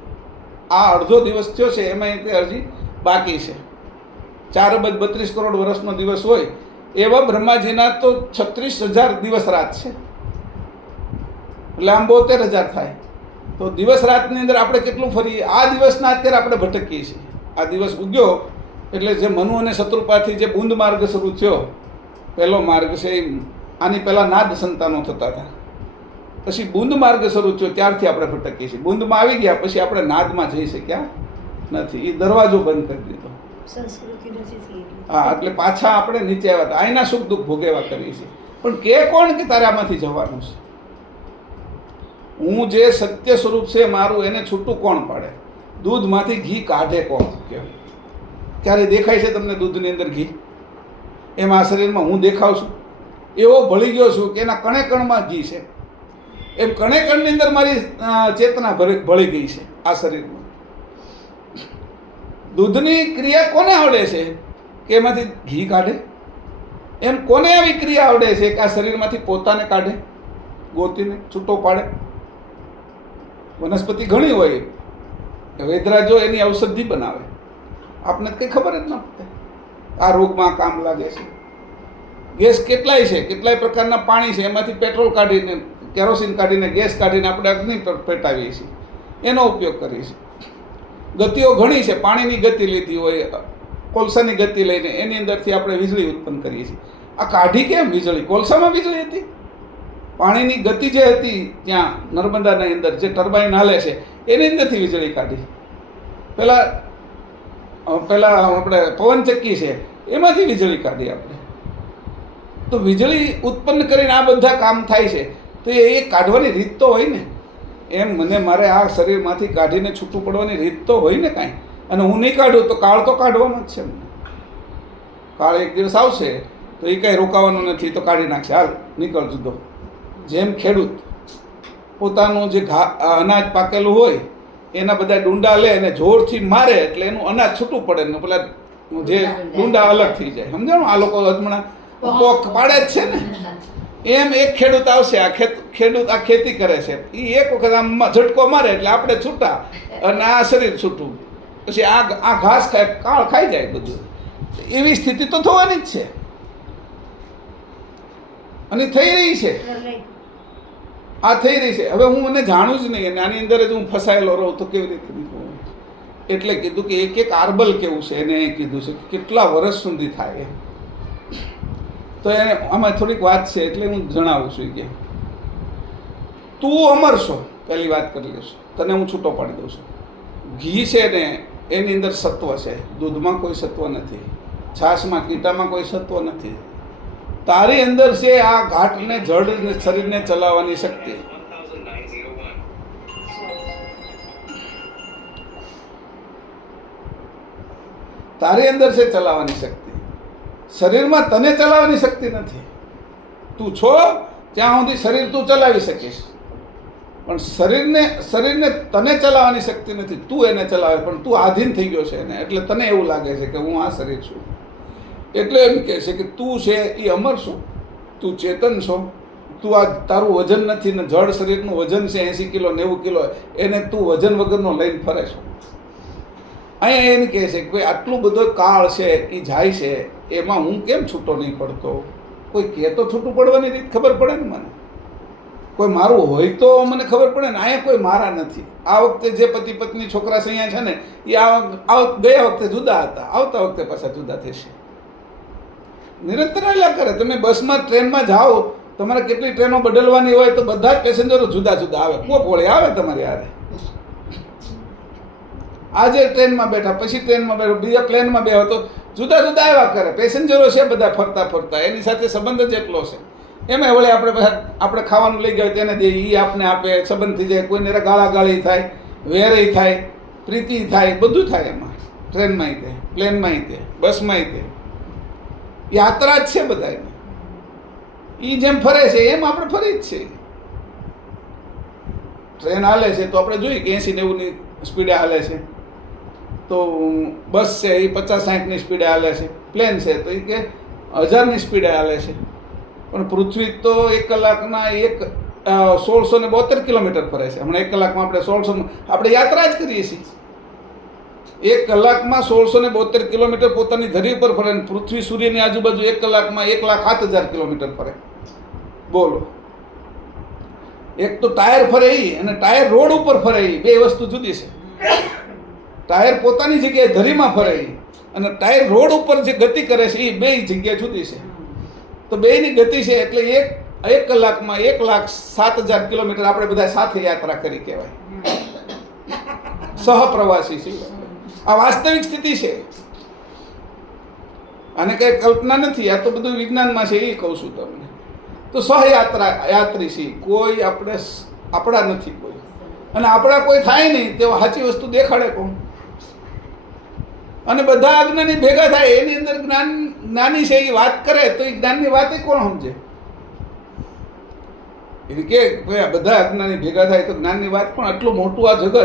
આ અડધો દિવસ થયો છે, એમાં તે હજી બાકી છે. 4 અબજ 32 કરોડ વર્ષનો દિવસ હોય એવા બ્રહ્માજીના તો 36,000 દિવસ રાત છે. એટલે આમ 72,000 થાય. તો દિવસ રાતની અંદર આપણે કેટલું ફરીએ. આ દિવસના અત્યારે આપણે ભટકીએ છીએ. આ દિવસ ઉગ્યો એટલે જે મનુ અને શત્રુપાથી જે બુંદ માર્ગ શરૂ થયો, પહેલો માર્ગ છે. આની પહેલાં નાદ સંતાનો થતા હતા, પછી બુંદ માર્ગ શરૂ થયો, ત્યારથી આપણે ભટકીએ છીએ. બુંદમાં આવી ગયા પછી આપણે નાદમાં જઈ શક્યા નથી. એ દરવાજો બંધ કરી દીધો. હા, એટલે પાછા આપણે નીચે આવ્યા હતા. આઈના સુખ દુઃખ ભોગવ્યા કરીએ છીએ. પણ કે કોણ કે તારે આમાંથી જવાનું છે? હું જે સત્ય સ્વરૂપ છે મારું, એને છૂટું કોણ પાડે? દૂધમાંથી ઘી કાઢે કોણ? ક્યારે દેખાય છે તમને દૂધની અંદર ઘી? એમ આ શરીરમાં હું દેખાવ છું એવો ભળી ગયો છું કે એના કણે કણમાં ઘી છે. એમ કણે કણની અંદર મારી ચેતના ભળી ગઈ છે આ શરીરમાં. દૂધની ક્રિયા કોને આવડે છે કે એમાંથી ઘી કાઢે? એમ કોને આવી ક્રિયા આવડે છે કે આ શરીરમાંથી પોતાને કાઢે, ગોતીને છૂટો પાડે? વનસ્પતિ ઘણી હોય, વૈદરાજો એની ઔષધિ બનાવે, આપને કંઈ ખબર જ ન પડે આ રોગમાં કામ લાગે છે. ગેસ કેટલાય છે, કેટલાય પ્રકારના પાણી છે, એમાંથી પેટ્રોલ કાઢીને કેરોસીન કાઢીને ગેસ કાઢીને આપણે અગ્નિ પેટાવીએ છીએ, એનો ઉપયોગ કરીએ છીએ. ગતિઓ ઘણી છે, પાણીની ગતિ લીધી હોય, કોલસાની ગતિ લઈને એની અંદરથી આપણે વીજળી ઉત્પન્ન કરીએ છીએ. આ કાઢી કેમ વીજળી? કોલસામાં વીજળી હતી. પાણીની ગતિ જે હતી ત્યાં નર્મદાની અંદર જે ટર્બાઇન હાલે છે એની અંદરથી વીજળી કાઢી. પહેલાં આપણે પવનચક્કી છે એમાંથી વીજળી કાઢી આપણે. તો વીજળી ઉત્પન્ન કરીને આ બધા કામ થાય છે, તો એ કાઢવાની રીત તો હોય ને. એમ મારે આ શરીરમાંથી કાઢીને છૂટું પડવાની રીત તો હોય ને કાંઈ. અને હું નહીં કાઢું તો કાળ તો કાઢવાનો જ છે મને. કાળ એક દિવસ આવશે તો એ કાંઈ રોકાવાનું નથી, તો કાઢી નાખશે. હાલ નીકળ જુદો. જેમ ખેડૂત પોતાનું જે અનાજ પાકેલું હોય એના બધા ડુંડા લે અને જોરથી મારે એટલે એનું અનાજ છૂટું પડે ને પેલા જે ડુંડા અલગ થઈ જાય. સમજાણું? આ લોકો હમણાં પોક પાડે જ છે ને. એમ એક ખેડૂત આવશે, ખેડૂત આ ખેતી કરે છે, એ એક વખત આમ ઝટકો મારે એટલે આપણે છૂટા અને આ શરીર છૂટું. પછી આ ઘાસ ખાય, કાળ ખાઈ જાય બધું. એવી સ્થિતિ તો થવાની જ છે અને થઈ રહી છે. આ થઈ રહી છે. હવે હું મને જાણું જ નહીં અને આની અંદર જ હું ફસાયેલો રહું તો કેવી રીતે નીકળું? એટલે કીધું કે એક આર્બલ કેવું છે એને કીધું છે કે કેટલા વર્ષ સુધી થાય. તો એને આમાં થોડીક વાત છે એટલે હું જણાવું છું કે તું અમર છો. પહેલી વાત કરી લઈશું, તને હું છૂટો પાડી દઉં છું. ઘી છે ને એની અંદર સત્વ છે, દૂધમાં કોઈ સત્વ નથી, છાશમાં કીટામાં કોઈ સત્વ નથી. તારી અંદર છે આ ઘાટને જડ શરીરને ચલાવવાની શક્તિ. તારી અંદર છે ચલાવવાની શક્તિ. શરીરમાં તને ચલાવવાની શક્તિ નથી. તું છો ત્યાં સુધી શરીર તું ચલાવી શકીશ, પણ શરીરને તને ચલાવવાની શક્તિ નથી. તું એને ચલાવે, પણ તું આધીન થઈ ગયો છે એને. એટલે તને એવું લાગે છે કે હું આ શરીર છું. એટલે એમ કહે છે કે તું છે એ અમર છો, તું ચેતન છો. તું આ તારું વજન નથી ને જડ શરીરનું વજન છે 80 કિલો 90 કિલો, એને તું વજન વગરનો લઈને ફરે છો. અહીંયા એમ કહે છે કે ભાઈ આટલું બધો કાળ છે એ જાય છે, એમાં હું કેમ છૂટો નહીં પડતો? કોઈ કહે તો છૂટું પડવાની રીત ખબર પડે ને મને. કોઈ મારું હોય તો મને ખબર પડે ને. અહીંયા કોઈ મારા નથી. આ વખતે જે પતિ પત્ની છોકરા અહીંયા છે ને એ ગયા વખતે જુદા હતા, આવતા વખતે પાછા જુદા થશે. નિરંતર હાલ્યા કરે. તમે બસમાં ટ્રેનમાં જાઓ, તમારે કેટલી ટ્રેનો બદલવાની હોય તો બધા જ પેસેન્જરો જુદા જુદા આવે. કોક વળે આવે તમારી હારે. આજે ટ્રેનમાં બેઠા, પછી ટ્રેનમાં બેઠો, બીજા પ્લેનમાં બેહો તો જુદા જુદા આવ્યા કરે. પેસેન્જરો છે બધા ફરતા ફરતા, એની સાથે સંબંધ જ એટલો છે. એમાં વળે આપણે ખાવાનું લઈ ગયા તેને દે, એ આપણે આપે, સંબંધ થઈ જાય. કોઈને ગાળાગાળી થાય, વેરય થાય, પ્રીતિ થાય, બધું થાય એમાં. ટ્રેનમાં તે, પ્લેનમાં તે, બસમાં તે. યાત્રા જ છે બધાને. એ જેમ ફરે છે એમ આપણે ફરી જ છે. ટ્રેન હાલે છે તો આપણે જોઈએ કે 80-90ની સ્પીડે હાલે છે, તો બસ છે એ 50-60ની સ્પીડે હાલે છે, પ્લેન છે તો એ કે 1000ની સ્પીડે હાલે છે. પણ પૃથ્વી તો 1 કલાકના 1672 કિલોમીટર ફરે છે. હમણાં 1 કલાકમાં આપણે 1600 આપણે યાત્રા જ કરીએ છીએ. 1 કલાકમાં 1672 કિલોમીટર પોતાની ધરી ઉપર ફરે. પૃથ્વી સૂર્યની આજુબાજુ 1 કલાકમાં 1,07,000 કિલોમીટર ફરે. બોલો. એક તો ટાયર ફરે અને ટાયર રોડ ઉપર ફરે, બે વસ્તુ જુદી છે. ટાયર પોતાની જગ્યાએ ધરીમાં ફરે અને ટાયર રોડ ઉપર જે ગતિ કરે છે એ બે જગ્યા જુદી છે. તો બેની ગતિ છે એટલે 1 કલાકમાં 1,07,000 કિલોમીટર આપણે બધા સાથે યાત્રા કરી કહેવાય. સહપ્રવાસી છે. આ વાસ્તવિક સ્થિતિ છે. આને કઈ કલ્પના નથી. આ તો બધું વિજ્ઞાનમાં છે, એ કહું છું તમને. તો યાત્રી છે. કોઈ આપણા નથી કોઈ, અને આપણા કોઈ થાય નહીં તેવા સાચી વસ્તુ દેખાડે કોણ? અને બધા અજ્ઞાની ભેગા થાય, એની અંદર જ્ઞાની છે એ વાત કરે તો એ જ્ઞાનની વાત એ કોણ સમજે? એટલે કે ભાઈ બધા અજ્ઞાની ભેગા થાય તો જ્ઞાનની વાત પણ. આટલું મોટું આ જગત,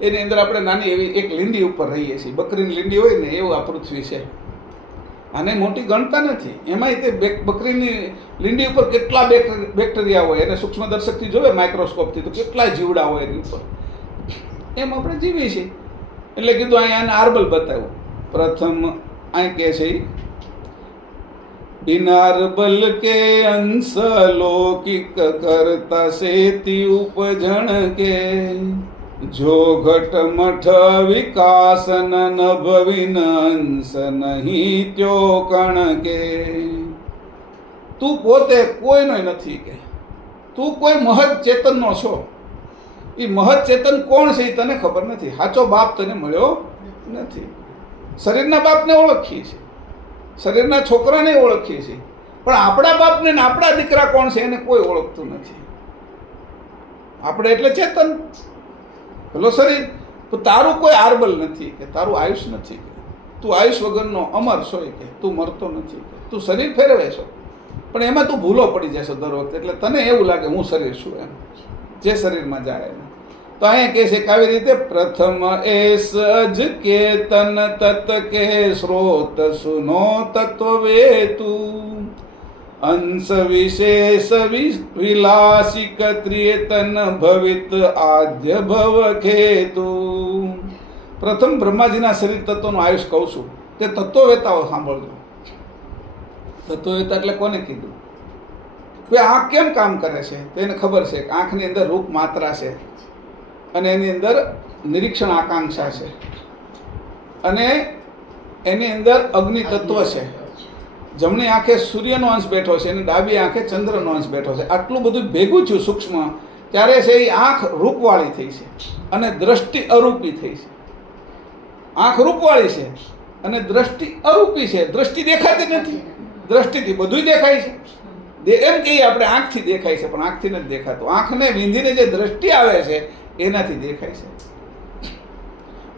એની અંદર આપણે નાની એવી એક લીંડી ઉપર રહીએ છીએ. બકરીની લીંડી હોય ને એવું આ પૃથ્વી છે. આને મોટી ગણતા નથી. એમાંય તે બકરીની લીંડી ઉપર કેટલા બેક્ટેરિયા હોય, એને સૂક્ષ્મદર્શકથી જોવે માઇક્રોસ્કોપથી તો કેટલા જીવડા હોય એની ઉપર. એમ આપણે જીવીએ છીએ. એટલે કીધું અહીંયા આને આર્બલ બતાવ્યું. પ્રથમ અહીં કહે છે इनार बल के अंश लौकिक करता सेति उपजन के जो घट मठ विकासन नभविन अंश नहीं त्यो कण के તું પોતે કોઈનો નથી કે તું કોઈ મહદ ચેતનનો છો. એ મહદ ચેતન કોણ છે એ તને ખબર નથી. સાચો બાપ તને મળ્યો નથી. શરીરના બાપને ઓળખીએ છીએ, શરીરના છોકરાને ઓળખીએ છીએ, પણ આપણા બાપને ને આપણા દીકરા કોણ છે એને કોઈ ઓળખતું નથી. આપણે એટલે ચેતન, પેલો શરીર. તો તારું કોઈ આરબલ નથી કે તારું આયુષ નથી કે તું આયુષ વગરનો અમર છો કે તું મરતો નથી કે તું શરીર ફેરવે છો, પણ એમાં તું ભૂલો પડી જશો દર વખતે. એટલે તને એવું લાગે હું શરીર છું એમ, જે શરીરમાં જાય એમ. તો અહીંયા કહે છે કે આવી રીતે પ્રથમ એ સજ કે તન તત કે સ્રોત સુનો તત્વ વેતું અંશ વિશેષ વિલાસિક ત્રિયતન ભવિત આદ્ય ભવ ખેતુ. પ્રથમ બ્રહ્માજીના શરીર તત્વનું આયુષ કહું છું, તે તત્વવેતાઓ સાંભળજો. તત્વવેતા એટલે કોને કીધું? કે આંખ કેમ કામ કરે છે તેને ખબર છે કે આંખની અંદર રૂપ માત્રા છે અને એની અંદર નિરીક્ષણ આકાંક્ષા છે અને એની અંદર અગ્નિ તત્વ છે. જમણી આંખે સૂર્યનો અંશ બેઠો છે અને ડાબી આંખે ચંદ્રનો અંશ બેઠો છે. આટલું બધું ભેગું થયું સૂક્ષ્મ, ત્યારે છે એ આંખ રૂપવાળી થઈ છે અને દ્રષ્ટિ અરૂપી થઈ છે. આંખ રૂપવાળી છે અને દ્રષ્ટિ અરૂપી છે. દ્રષ્ટિ દેખાતી નથી, દ્રષ્ટિથી બધું દેખાય છે. એમ કહીએ આપણે આંખથી દેખાય છે, પણ આંખથી નથી દેખાતું. આંખને વીંધીને જે દ્રષ્ટિ આવે છે એનાથી દેખાય છે.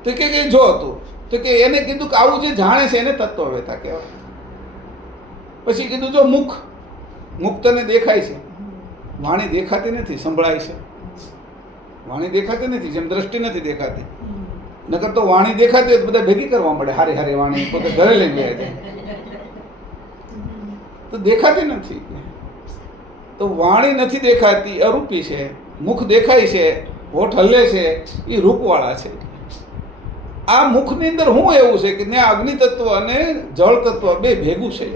તો કે જો હતું તો કે એને કીધું કે આવું જે જાણે છે એને તત્વવેતા કહેવાય. પછી કીધું જો મુખ, મુખ તને દેખાય છે, વાણી દેખાતી નથી, સંભળાય છે. વાણી દેખાતી નથી, જેમ દ્રષ્ટિ નથી દેખાતી. નકર તો વાણી દેખાતી હોય તો બધા ભેગી કરવા મળે, હારી હારી વાણી પોતે ઘરે લઈ ગયા છે. તો દેખાતી નથી. તો વાણી નથી દેખાતી, અરૂપી છે. મુખ દેખાય છે, હોઠ હલે છે, એ રૂપવાળા છે. આ મુખની અંદર શું એવું છે કે ત્યાં અગ્નિ તત્વ અને જળ તત્વ બે ભેગું છે.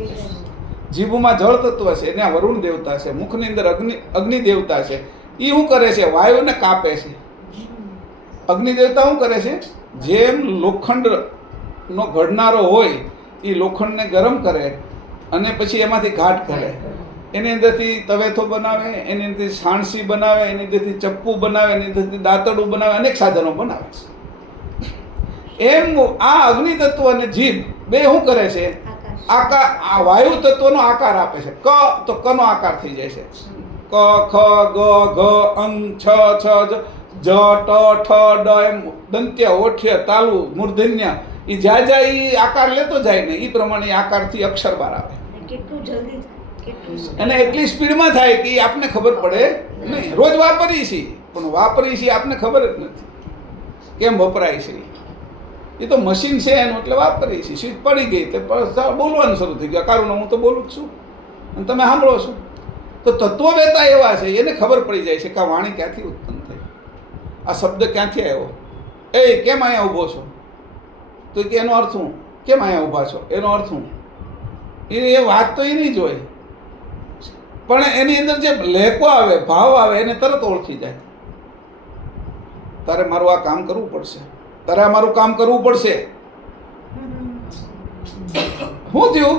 જીભમાં જળ તત્વ છે, ત્યાં વરુણ દેવતા છે. મુખની અંદર અગ્નિ દેવતા છે. એ શું કરે છે? વાયુને કાપે છે. અગ્નિ દેવતા શું કરે છે? જેમ લોખંડનો ઘડનારો હોય એ લોખંડને ગરમ કરે અને પછી એમાંથી ઘાટ કરે. એની અંદરથી તવેથો બનાવે, એની અંદરથી સાણસી બનાવે, એની અંદરથી ચપ્પુ બનાવે, એની અંદરથી દાંતરડું બનાવે, અનેક સાધનો બનાવે છે. એમ આ અગ્નિ તત્વ અને જીભ બે શું કરે છે? આકાર, આ વાયુ તત્વનો આકાર આપે છે. ક તો કનો આકાર થઈ જાય છે. ક ખ ગ ઘ અંગ છ છ જ ટ ઠ ડ એમ દંત્ય, ઓઠ્ય, તાલુ, મૂર્ધન્ય, એ જ્યાં જાય એ આકાર લેતો જાય ને એ પ્રમાણે આકારથી અક્ષર બહાર આવે. કેટલું જલ્દી, અને એટલી સ્પીડમાં થાય કે આપને ખબર પડે નહીં. રોજ વાપરીએ છીએ પણ વાપરીએ છીએ આપને ખબર જ નથી કેમ વપરાય છે. એ તો મશીન છે એનું, એટલે વાપરીએ છીએ. સ્વિચ પડી ગઈ એટલે બોલવાનું શરૂ થઈ ગયું. કારુનો હું તો બોલું જ છું અને તમે સાંભળો છો. તો તત્વવેતા એવા છે, એને ખબર પડી જાય છે કે આ વાણી ક્યાંથી ઉત્પન્ન થઈ, આ શબ્દ ક્યાંથી આવ્યો. એ કેમ અહીંયા ઊભો છો? તો કે એનો અર્થ હું. કેમ અહીંયા ઊભા છો? એનો અર્થ હું. એ વાત તો એ નહીં જોઈ, પણ એની અંદર જે લહેકો આવે, ભાવ આવે, એને તરત ઓળખી જાય. તારે મારું આ કામ કરવું પડશે, તારે આ મારું કામ કરવું પડશે. શું થયું?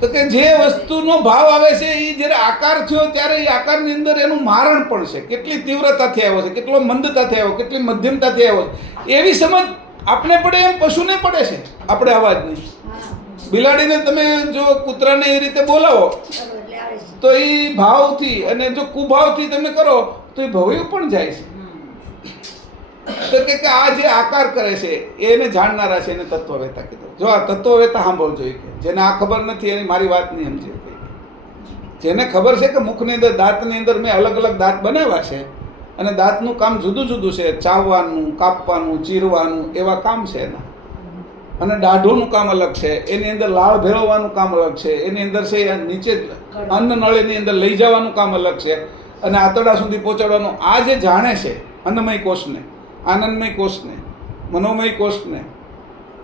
તો કે જે વસ્તુનો ભાવ આવે છે એ જ્યારે આકાર થયો ત્યારે એ આકારની અંદર એનું મારણ પણ છે. કેટલી તીવ્રતાથી આવ્યો છે, કેટલો મંદતાથી આવ્યો, કેટલી મધ્યમતાથી આવ્યો છે, એવી સમજ આપણે પડે એમ પશુને પડે છે. આપણે અવાજની બિલાડીને તમે જો કૂતરાને એ રીતે બોલાવો તો એ ભાવથી, અને જો કુભાવથી તમે કરો તો એ ભવ્યું પણ જાય છે. તો કે આ જે આકાર કરે છે એને જાણનારા છે એને તત્વવેતા કીધું. જો આ તત્વવેતા સાંભળજો. જેને આ ખબર નથી એની મારી વાત નહીં સમજે. જેને ખબર છે કે મુખની અંદર, દાંતની અંદર મેં અલગ અલગ દાંત બનાવ્યા છે અને દાંતનું કામ જુદું જુદું છે. ચાવવાનું, કાપવાનું, ચીરવાનું, એવા કામ છે એના. અને દાઢોનું કામ અલગ છે, એની અંદર લાળ ભેળવવાનું કામ અલગ છે, એની અંદર છે નીચે અન્ન નળીની અંદર લઈ જવાનું કામ અલગ છે, અને આંતરડા સુધી પહોંચાડવાનું. આ જે જાણે છે અન્નમય કોષને, આનંદમય કોષને, મનોમય કોષને,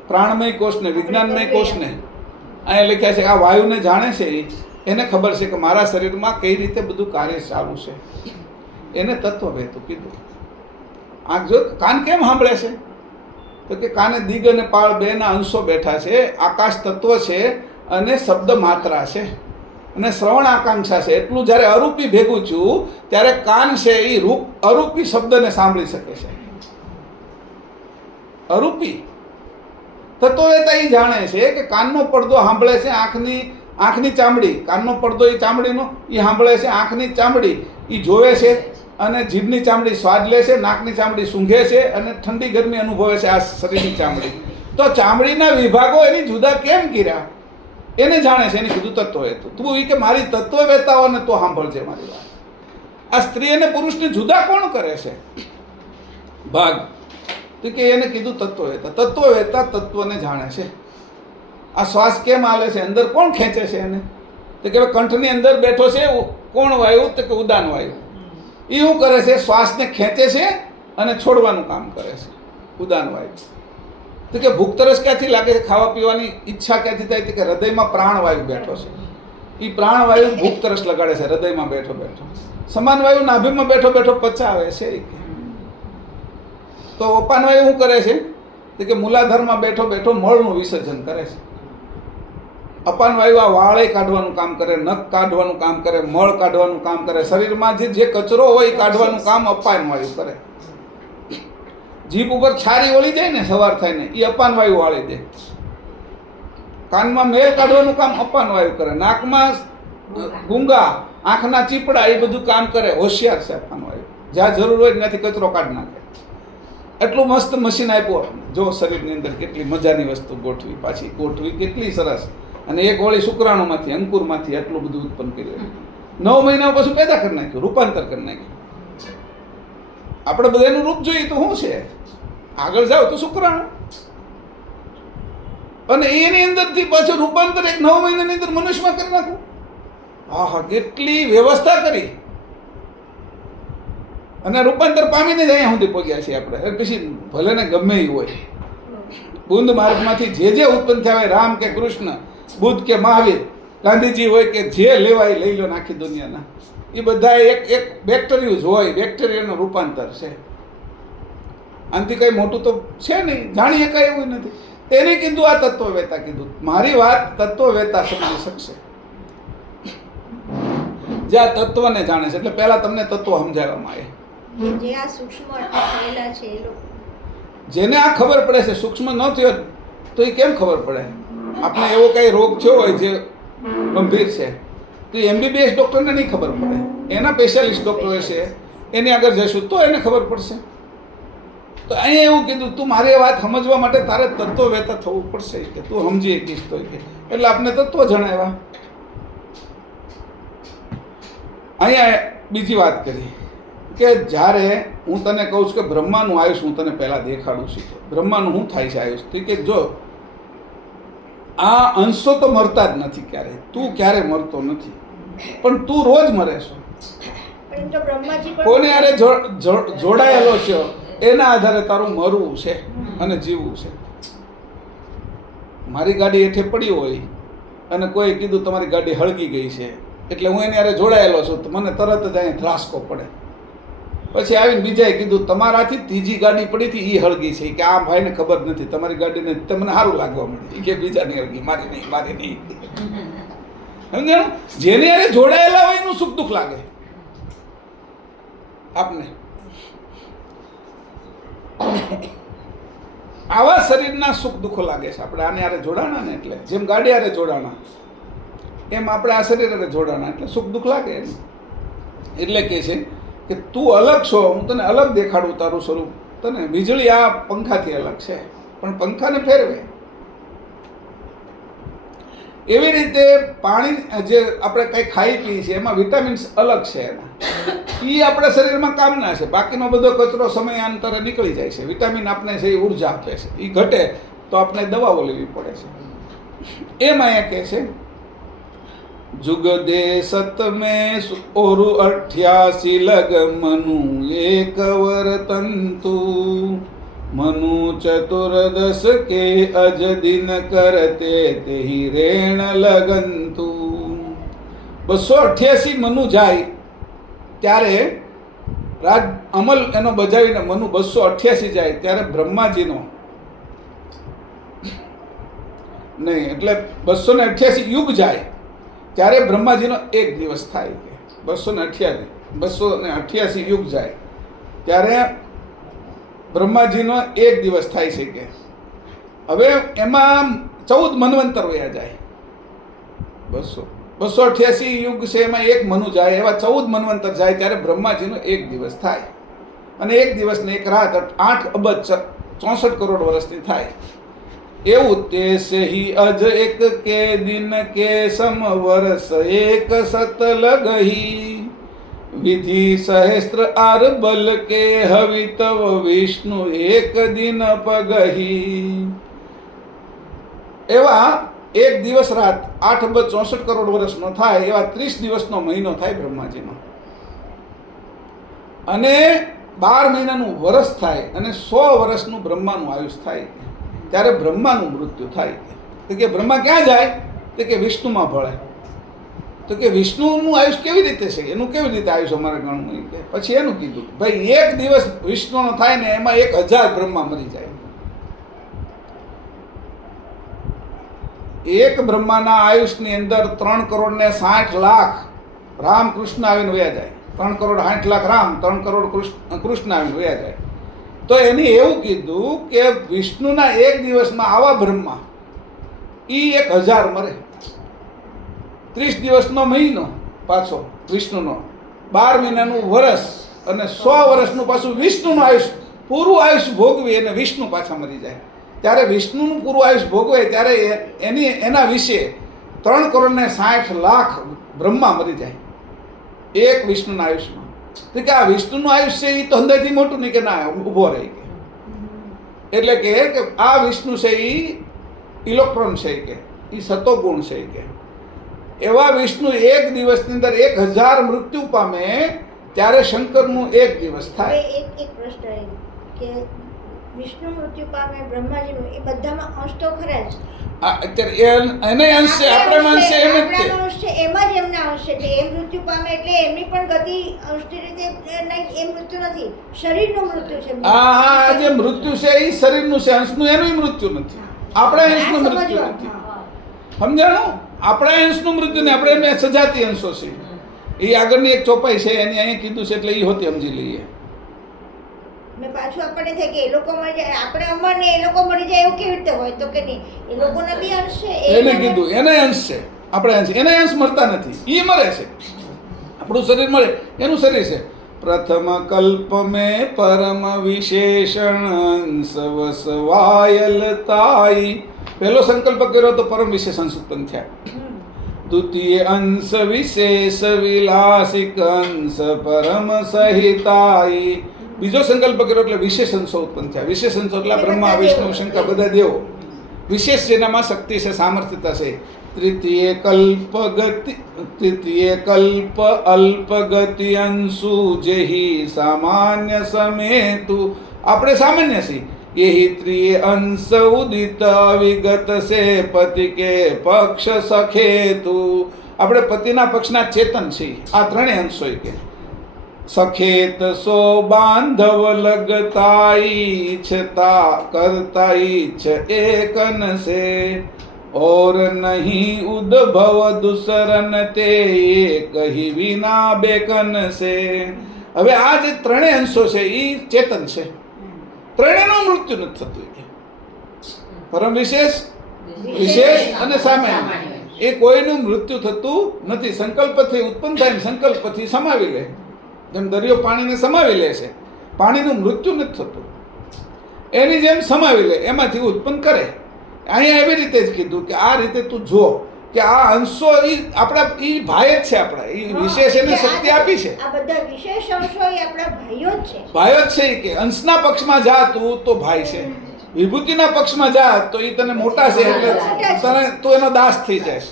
પ્રાણમય કોષને, વિજ્ઞાનમય કોષને, અહીંયા લખ્યા છે આ વાયુને જાણે છે એને ખબર છે કે મારા શરીરમાં કઈ રીતે બધું કાર્ય ચાલુ છે, એને તત્વવેતું કીધું. આંખ જો કાન કેમ સાંભળે છે તો કે કાને દિગ અને પાળ બેના અંશો બેઠા છે, આકાશ તત્વ છે અને શબ્દ માત્રા છે અને શ્રવણ આકાંક્ષા છે. એટલું જ્યારે અરૂપી ભેગું છું ત્યારે કાન છે એ રૂપ અરૂપી શબ્દને સાંભળી શકે છે. અરૂપી તત્વવેતા એ જાણે છે કે કાનનો પડદો સાંભળે છે, આંખની ચામડી, કાનનો પડદો એ ચામડીનો એ સાંભળે છે, આંખની ચામડી એ જોવે છે અને જીભની ચામડી સ્વાદ લે છે, નાકની ચામડી સૂંઘે છે અને ઠંડી ગરમી અનુભવે છે આ શરીરની ચામડી. તો ચામડીના વિભાગો એની જુદા કેમ કર્યા એને જાણે છે, એને કીધું તત્વવેતું. તું એ કે મારી તત્વવેતાઓને તો સાંભળજે મારી વાત. આ સ્ત્રી અને પુરુષને જુદા કોણ કરે છે ભાગ? તો કે એને કીધું તત્વવેતા. તત્વવેતા તત્વને જાણે છે. આ શ્વાસ કેમ હાલે છે, અંદર કોણ ખેંચે છે એને? તો કે કંઠની અંદર બેઠો છે કોણ વાયુ? તો કે ઉદાન વાયુ. એ શું કરે છે? શ્વાસને ખેંચે છે અને છોડવાનું કામ કરે છે, ઉદાન વાયુ. તો કે ભૂખ તરસ ક્યાંથી લાગે છે, ખાવા પીવાની ઈચ્છા ક્યાંથી થાય? તો કે હૃદયમાં પ્રાણવાયુ બેઠો છે. એ પ્રાણવાયુ ભૂખ તરસ લગાડે છે હૃદયમાં બેઠો બેઠો. સમાન વાયુ નાભીમાં બેઠો બેઠો પચાવે છે. તો અપાન વાયુ શું કરે છે? તો કે મૂલાધારમાં બેઠો બેઠો મળનું વિસર્જન કરે છે. અપાન વાયુ આ વાળે કાઢવાનું કામ કરે, નખ કાઢવાનું કામ કરે, મળ કાઢવાનું કામ કરે, શરીરમાં જે કચરો હોય એ કાઢવાનું કામ અપાન વાયુ કરે. જીભ ઉપર છારી વળી જાય ને સવાર થાય ને એ અપાન વાયુ વાળી દે. કાનમાં મેલ કાઢવાનું કામ અપાન વાયુ કરે, નાકમાં ગુંગા, આંખના ચીપડા એ બધું કામ કરે. હોશિયાર છે અપાન વાયુ. જ્યાં જરૂર હોય ત્યાંથી કચરો કાઢી નાખે. એટલું મસ્ત મશીન આપ્યું આપણને. જો શરીરની અંદર કેટલી મજાની વસ્તુ ગોઠવી, પાછી ગોઠવી કેટલી સરસ. અને એક વળી શુક્રાણુમાંથી અંકુરમાંથી એટલું બધું ઉત્પન્ન કર્યું. 9 મહિના પછી પેદા કરી નાખ્યું, રૂપાંતર કરી નાખ્યું. આપણે બધાનું રૂપ જોઈએ તો શું છે? આગળ જાઓ તો શુક્રાણુ અને એની અંદરથી પાછું રૂપાંતર એક 9 મહિનાની અંદર મનુષ્યમાં કરી નાખવું. હા હા, કેટલી વ્યવસ્થા કરી અને રૂપાંતર પામીને જ અહીંયા સુધી પહોંચ્યા છીએ આપણે. પછી ભલે ને ગમે એ હોય, બુંદ માર્ગમાંથી જે ઉત્પન્ન થયા હોય, રામ કે કૃષ્ણ, બુદ્ધ કે મહાવીર, ગાંધીજી હોય કે જે લેવાય લઈ લો આખી દુનિયાના, એ બધા એક બેક્ટેરિયું જ હોય. બેક્ટેરિયાનું રૂપાંતર છે. આનાથી કંઈ મોટું તો છે નહીં, જાણીએ કાંઈ એવું નથી. તેને કીધું આ તત્વવેતા કીધું. મારી વાત તત્વવેતા સમજી શકશે જે આ તત્વને જાણે છે. એટલે પહેલા તમને તત્વ સમજાવવામાં આવે. જે આ સૂક્ષ્મ થયેલા છે એ લોકો, જેને આ ખબર પડે છે, સૂક્ષ્મ ન થયો તો એ કેમ ખબર પડે? આપણે એવો કઈ રોગ થયો હોય જે ગંભીર છે તો MBBS ડૉક્ટરને નહીં ખબર પડે, એના સ્પેશિયાલિસ્ટ ડૉક્ટર છે, એની આગળ જઈશું તો એને ખબર પડશે. તો અહીંયા એવું કીધું તું મારી વાત સમજવા માટે તારે તત્વવેતા થવું પડશે કે તું સમજી શકીશ તો. એટલે આપણે તત્વ જણાવ્યા. અહીંયા બીજી વાત કરી કે જ્યારે હું તને કહું છું કે બ્રહ્માનું આયુષ હું તને પહેલાં દેખાડું છું. બ્રહ્માનું શું થાય છે આયુષ? તો કે જો આ અંશો તો મરતા જ નથી ક્યારેય, તું ક્યારે મરતો નથી, પણ તું રોજ મરે છો. પણ તો બ્રહ્માજી પણ કોને યારે જોડાયેલો છે એના આધારે તારું મરવું છે અને જીવવું છે. મારી ગાડી હેઠે પડી હોય અને કોઈ કીધું તમારી ગાડી હળગી ગઈ છે એટલે હું એની યારે જોડાયેલો છું તો મને તરત જ અહીંયા ધ્રાસકો પડે. પછી આવીને બીજાએ કીધું તમારાથી ત્રીજી ગાડી પડી હતી એ હળગી છે કે આ ભાઈને ખબર નથી, તમારી ગાડીને તમને સારું લાગવા માંડી કે બીજાની હળગી, મારી નહીં, મારી નહીં. સમજાણું? જેને યારે જોડાયેલા હોય એનું સુખ દુઃખ લાગે આપને. આવા શરીરના સુખ દુઃખો લાગે છે. આપણે આને યારે જોડાણા ને એટલે જેમ ગાડી યારે જોડાણા એમ આપણે આ શરીર યારે જોડાણા એટલે સુખ દુઃખ લાગે. એટલે કે છે કે તું અલગ છો, હું તને અલગ દેખાડું તારું સ્વરૂપ. તને વીજળી આ પંખાથી અલગ છે પણ પંખાને ફેરવે. એવી રીતે પાણી જે આપણે કંઈ ખાઈ પીએ છીએ એમાં વિટામિન્સ અલગ છે એના, એ આપણા શરીરમાં કામના છે. બાકીનો બધો કચરો સમયાંતરે નીકળી જાય છે. વિટામિન આપણે છે એ ઉર્જા આપે છે, એ ઘટે તો આપણે દવાઓ લેવી પડે છે. એમ અહીંયા કહે છે જુગ દે સત મેં ઓરુ 88 લગ મનુ એક વર તંતુ મનુ ચતુર્દશ કે અજ દિન કરતે તેહી રેણ લગંતુ. 288 મનુ જાય ત્યારે રાજ અમલ એનો બજાવીને મનુ 288 જાય ત્યારે બ્રહ્માજીનો નહીં એટલે 288 યુગ જાય ત્યારે બ્રહ્માજીનો એક દિવસ થાય કે 288 યુગ જાય ત્યારે બ્રહ્માજીનો એક દિવસ થાય છે કે હવે એમાં 14 મન્વંતર વયા જાય. 288 યુગ છે એમાં એક મનુ જાય એવા 14 મન્વંતર જાય ત્યારે બ્રહ્માજીનો એક દિવસ થાય અને એક દિવસ ને એક રાત 8 અબજ 64 કરોડ વર્ષની થાય. એવું તે સહી અજ એક કે દિન કે સમ વર્ષ એક સત લગહી વિધિ સહસ્ત્ર આર બલ કે હવિતવ વિષ્ણુ એક દિન પગહી. એવા એક દિવસ રાત 8 અબજ 64 કરોડ વર્ષનો થાય એવા 30 દિવસનો મહિનો થાય બ્રહ્માજીનો અને 12 મહિનાનું વર્ષ થાય અને 100 વર્ષનું બ્રહ્માનું આયુષ થાય ત્યારે બ્રહ્માનું મૃત્યુ થાય. તો કે બ્રહ્મા ક્યાં જાય તો કે વિષ્ણુમાં ભળે. તો કે વિષ્ણુનું આયુષ કેવી રીતે છે એનું કેવી રીતે આયુષ અમારે ગણવું કે પછી એનું કીધું ભાઈ એક દિવસ વિષ્ણુનો થાય ને એમાં 1000 બ્રહ્મા મરી જાય. એક બ્રહ્માના આયુષની અંદર 3 કરોડ ને 60 લાખ રામકૃષ્ણ આવીને વયા જાય. 3 કરોડ 60 લાખ રામ 3 કરોડ કૃષ્ણ આવીને વયા જાય. તો એને એવું કીધું કે વિષ્ણુના એક દિવસમાં આવા બ્રહ્મા એ 1000 મરે. 30 દિવસનો મહિનો પાછો વિષ્ણુનો 12 મહિનાનું વર્ષ અને 100 વર્ષનું પાછું વિષ્ણુનું આયુષ પૂરું આયુષ ભોગવી અને વિષ્ણુ પાછા મરી જાય. ત્યારે વિષ્ણુનું પૂરું આયુષ ભોગવે ત્યારે એના વિશે 3 કરોડ ને 60 લાખ બ્રહ્મા મરી જાય એક વિષ્ણુના આયુષમાં. તો કે આ વિષ્ણુનું આયુષ છે એ તો અંદરથી મોટું નહીં કે ના ઊભો રહી કે એટલે કે આ વિષ્ણુ છે એ ઇલેક્ટ્રોન છે કે એ સતોગુણ છે કે એવા વિષ્ણુ એક દિવસની અંદર 1000 મૃત્યુ પામે ત્યારે શંકરનું એક દિવસ થાય. એક પ્રશ્ન કે વિષ્ણુ મૃત્યુ પામે બ્રહ્માજીનું એ બધામાં અંશ તો ખરા જ. અત્યારે એને અંશ છે આપણામાં અંશ છે એમ જ તે. આપણાનો અંશ છે એમાં જ એમના અંશ છે એ મૃત્યુ પામે એટલે એમની પણ ગતિ અંશની રીતે નહીં એ મૃત્યુ નથી શરીરનું મૃત્યુ છે. આ જે મૃત્યુ છે એ શરીરનું છે અંશનું એનું મૃત્યુ નથી. આપણા અંશનું મૃત્યુ નથી. સમજાણું? આપણા અંશનું મૃત્યુ નહીં આપણે એમને સજાતી અંશો છે એ આગળની એક ચોપાઈ છે એની અહીંયા કીધું છે એટલે એ હોતી સમજી લઈએ. ને પાછું આપણને થાય કે એ લોકો મરી જાય આપણે અમર ને એ લોકો મરી જાય એવું કેવી રીતે હોય તો કે નહીં એ લોકોના બી અંશ છે એને કીધું એને અંશ છે આપણે અંશ એને અંશ મળતા નથી એ મરે છે. આપણું શરીર મળે એનું શરીર છે. પ્રથમ કલ્પ મેં પરમ વિશેષણ અંશ વસવાયલતાઈ પહેલો સંકલ્પ કર્યો તો પરમ વિશેષણ ઉત્પન્ન થયા. દ્વિતીય અંશ વિશેષ વિલાસિક અંશ પરમ સહિતાઈ બીજો સંકલ્પ કર્યો એટલે વિશેષ અંશો ઉત્પન્ન થયા. વિશેષ અંશો એટલે બ્રહ્મા વિષ્ણુ શંકર બધા દેવો વિશેષ જેનામાં શક્તિ છે સામર્થ્યતા છે. તૃતીય કલ્પ અલ્પ ગતિ અંશુ જેહી સામાન્ય સમેતુ આપણે સામાન્ય છીએ यही त्रिय अंश उदित विगत से पति के पक्ष सखेतु આપણે પતિના પક્ષના ચેતન છીએ. આ ત્રણેય અંશો કે સખેત સો બાંધવ લગતાઈ છતા કરતાઈ છ એકન સે और नहीं उद्भव दुसरन તે કહી વિના બેકન સે. હવે આ જે ત્રણેય અંશો છે એ ચેતન છે. ત્રણેયનું મૃત્યુ નથી થતું. પરમ વિશેષ વિશેષ અને સામાન્ય એ કોઈનું મૃત્યુ થતું નથી. સંકલ્પથી ઉત્પન્ન થાય સંકલ્પથી સમાવી લે. જેમ દરિયો પાણીને સમાવી લે છે પાણીનું મૃત્યુ નથી થતું એની જેમ સમાવી લે એમાંથી ઉત્પન્ન કરે. અહીંયા એવી રીતે જ કીધું કે આ રીતે તું જો કે આ અંશો આપણા ભાઈ જ છે. આપણા વિશેષ એને શક્તિ આપી છે. આ બધા વિશેષ અંશો આપણા ભાઈઓ જ છે. ભાઈઓ જ છે કે અંશના પક્ષમાં જા તું તો ભાઈ છે. વિભૂતિના પક્ષમાં જા તો એ તને મોટા છે એટલે તને તું એનો દાસ થઈ જાય.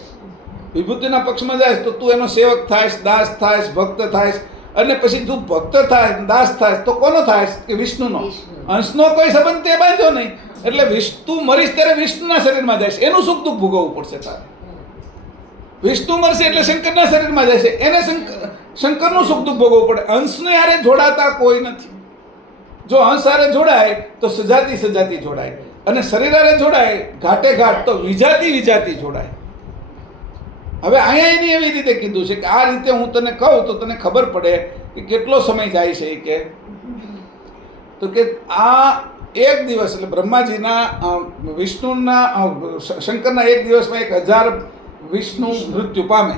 વિભૂતિના પક્ષમાં જાય તો તું એનો સેવક થાયશ દાસ થાયશ ભક્ત થાયશ અને પછી તું ભક્ત થાય દાસ થાય તો કોનો થાય કે વિષ્ણુનો. અંશનો કોઈ સંબંધ તે બાંધ્યો નહીં. એટલે તું મરીશ ત્યારે વિષ્ણુના શરીરમાં જાય છે, એનું સુખ દુઃખ ભોગવવું પડશે તારે. વિષ્ણુ મરશે એટલે શંકરના શરીરમાં જાય છે, એને શંકરનું સુખ દુઃખ ભોગવવું પડે. અંશને હારે જોડાતા કોઈ નથી. જો અંશ હારે જોડાય તો સજાતી જોડાય, અને શરીર હારે જોડાય ઘાટે ઘાટ તો વિજાતી જોડાય. હવે અહીંયા એની એવી રીતે કીધું છે કે આ રીતે હું તને કહું તો તને ખબર પડે કે કેટલો સમય જાય છે. કે તો કે આ એક દિવસ એટલે બ્રહ્માજીના વિષ્ણુના શંકરના એક દિવસમાં 1000 વિષ્ણુ મૃત્યુ પામે.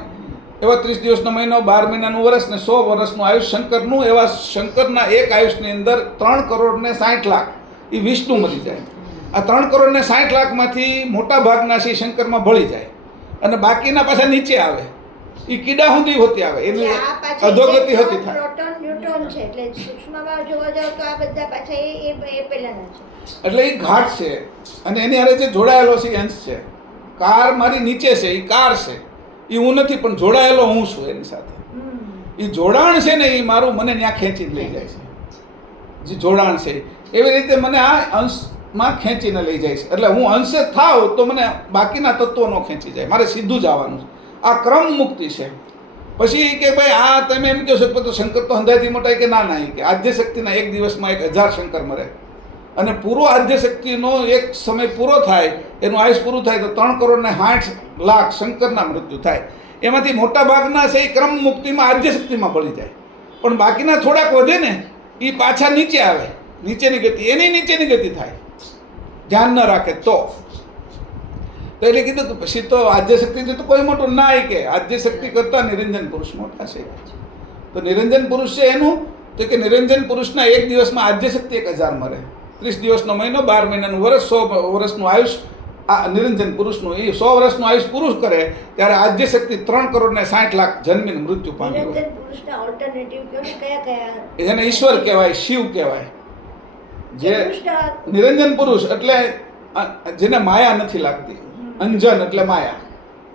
એવા 30 દિવસનો મહિનો, 12 મહિનાનું વર્ષ ને 100 વર્ષનું આયુષ શંકરનું. એવા શંકરના એક આયુષની અંદર 3 કરોડ ને 60 લાખ એ વિષ્ણુ મરી જાય. આ 3 કરોડ ને 60 લાખમાંથી મોટા ભાગના શ્રી શંકરમાં ભળી જાય, અને બાકીના પાછા નીચે આવે. એ કીડા સુધી હોતી આવે, એની અધોગતિ હોતી થાય. પ્રોટોન ન્યુટ્રોન છે, એટલે સૂક્ષ્મમાં જોવા જાવ તો આ બધા પાછા એ પહેલાના છે. એટલે એ ઘાટ છે, અને એની હારે જે જોડાયેલો છે એ અંશ છે. કાર મારી નીચે છે, એ કાર છે, એ હું નથી, પણ જોડાયેલો હું છું એની સાથે. એ જોડાણ છે ને, એ મારું મને ત્યાં ખેંચીને લઈ જાય છે. જે જોડાણ છે એવી રીતે મને આ અંશમાં ખેંચીને લઈ જાય છે. એટલે હું અંશ થાવ તો મને બાકીના તત્વો ન ખેંચી જાય, મારે સીધું જ આવવાનું છે. આ ક્રમ મુક્તિ છે. પછી કે ભાઈ આ તમે એમ કહો છો તો શંકર તો હંધાઈથી મોટા, કે ના કે આદ્ય શક્તિના એક દિવસમાં 1000 શંકર મરે, અને પૂરો આદ્ય શક્તિનો એક સમય પૂરો થાય, એનું આયુષ પૂરું થાય તો 3 કરોડ ને 60 લાખ શંકરના મૃત્યુ થાય. એમાંથી મોટા ભાગના છે એ ક્રમ મુક્તિમાં આદ્ય શક્તિમાં ભળી જાય, પણ બાકીના થોડાક વધે ને એ પાછા નીચે આવે, નીચેની ગતિ, એની નીચેની ગતિ થાય, ધ્યાન ન રાખે તો. એટલે કીધું કે પછી તો આદ્ય શક્તિ તો કોઈ મોટું ના કે આદ્ય શક્તિ કરતા નિરંજન પુરુષ મોટા છે. તો નિરંજન પુરુષ છે એનું તો કે નિરંજન પુરુષના એક દિવસમાં આદ્ય શક્તિ 1000 મરે. 30 દિવસનો મહિનો, 12 મહિનાનું વર્ષ, 100 વર્ષનું આયુષ આ નિરંજન પુરુષનું. એ 100 વર્ષનું આયુષ પુરુષ કરે ત્યારે આદ્ય શક્તિ 3 કરોડ ને 60 લાખ જન્મીને મૃત્યુ પામી હોય. નિરંજન પુરુષના ઓલ્ટરનેટિવ કયા એને ઈશ્વર કહેવાય, શિવ કહેવાય. જે નિરંજન પુરુષ એટલે જેને માયા નથી લાગતી, અંજન એટલે માયા,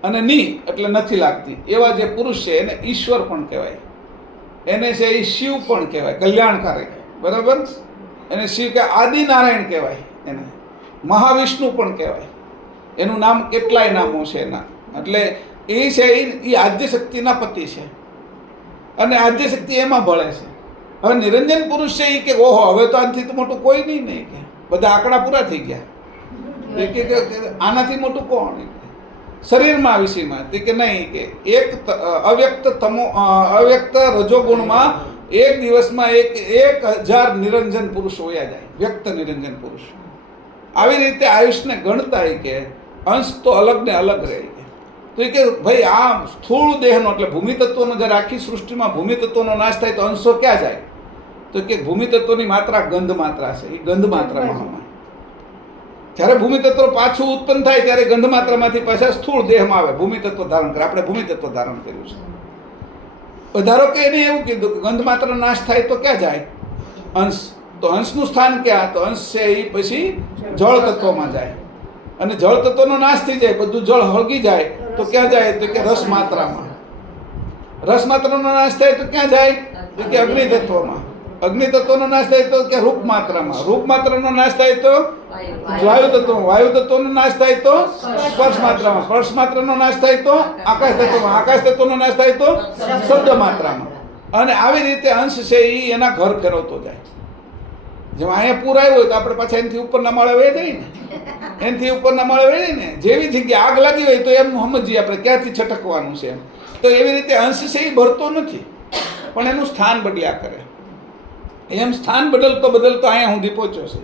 અને ની એટલે નથી લાગતી, એવા જે પુરુષ છે એને ઈશ્વર પણ કહેવાય. એને છે એ શિવ પણ કહેવાય, કલ્યાણકારી. બરાબર? એને શિવ કે આદિનારાયણ કહેવાય, એને મહાવિષ્ણુ પણ કહેવાય. એનું નામ કેટલાય નામો છે એના. એટલે એ છે એ આદ્ય શક્તિના પતિ છે, અને આદ્ય શક્તિ એમાં ભળે છે. હવે નિરંજન પુરુષ છે એ કે ઓહો હવે તો આનાથી તો મોટું કોઈ નહીં કે બધા આંકડા પૂરા થઈ ગયા. આનાથી મોટું કોણ? શરીરમાં વિષયમાં કે નહીં, કે એક અવ્યક્ત રજોગુણમાં એક દિવસમાં 1000 નિરંજન પુરુષ હોયા જાય, વ્યક્ત નિરંજન પુરુષ. આવી રીતે આયુષને ગણતા કે અંશ તો અલગ ને અલગ રહે. તો એ કે ભાઈ આ સ્થૂળ દેહનો એટલે ભૂમિ તત્વનો જ્યારે આખી સૃષ્ટિમાં ભૂમિ તત્વનો નાશ થાય તો અંશો ક્યાં જાય? તો કે ભૂમિ તત્વની માત્રા ગંધ માત્રા છે, એ ગંધ માત્રામાં. જ્યારે ભૂમિ તત્વ પાછું ઉત્પન્ન થાય ત્યારે ગંધ માત્રામાંથી પાછા સ્થૂળ દેહમાં આવે, ભૂમિ તત્વ ધારણ કરે. આપણે ભૂમિ તત્વ ધારણ કર્યું છે. ધારો કે એને એવું કીધું કે ગંધ માત્ર નાશ થાય તો ક્યાં જાય? અંશ. તો અંશનું સ્થાન ક્યાં? તો અંશ છે એ પછી જળ તત્વમાં જાય, અને જળ તત્વનો નાશ થઈ જાય, બધું જળ હળગી જાય તો ક્યાં જાય? તો કે રસ માત્રામાં. રસ માત્રાનો નાશ થાય તો ક્યાં જાય? તો કે અગ્નિ તત્વમાં. અગ્નિ તત્વનો નાશ થાય તો કે રૂપ માત્રામાં. રૂપ માત્રાનો નાશ થાય તો વાયુ તત્વમાં. વાયુ તત્વનો નાશ થાય તો સ્પર્શ માત્રામાં. સ્પર્શ માત્રાનો નાશ થાય તો આકાશ તત્વમાં. આકાશ તત્વનો નાશ થાય તો શબ્દ માત્રામાં. અને આવી રીતે અંશ છે એ એના ઘર ફેરવતો જાય. જેમ અહીંયા પૂર આવ્યો હોય તો આપણે પાછા એનાથી ઉપરના માળે વહી જઈએ ને, એનાથી ઉપરના માળે વહી ને. જેવી જગ્યાએ આગ લાગી હોય તો એમ સમજીએ આપણે ક્યાંથી છટકવાનું છે એમ. તો એવી રીતે અંશ છે એ ભરતો નથી, પણ એનું સ્થાન બદલ્યા કરે. એમ સ્થાન બદલતો અહીંયા સુધી પહોંચ્યો છે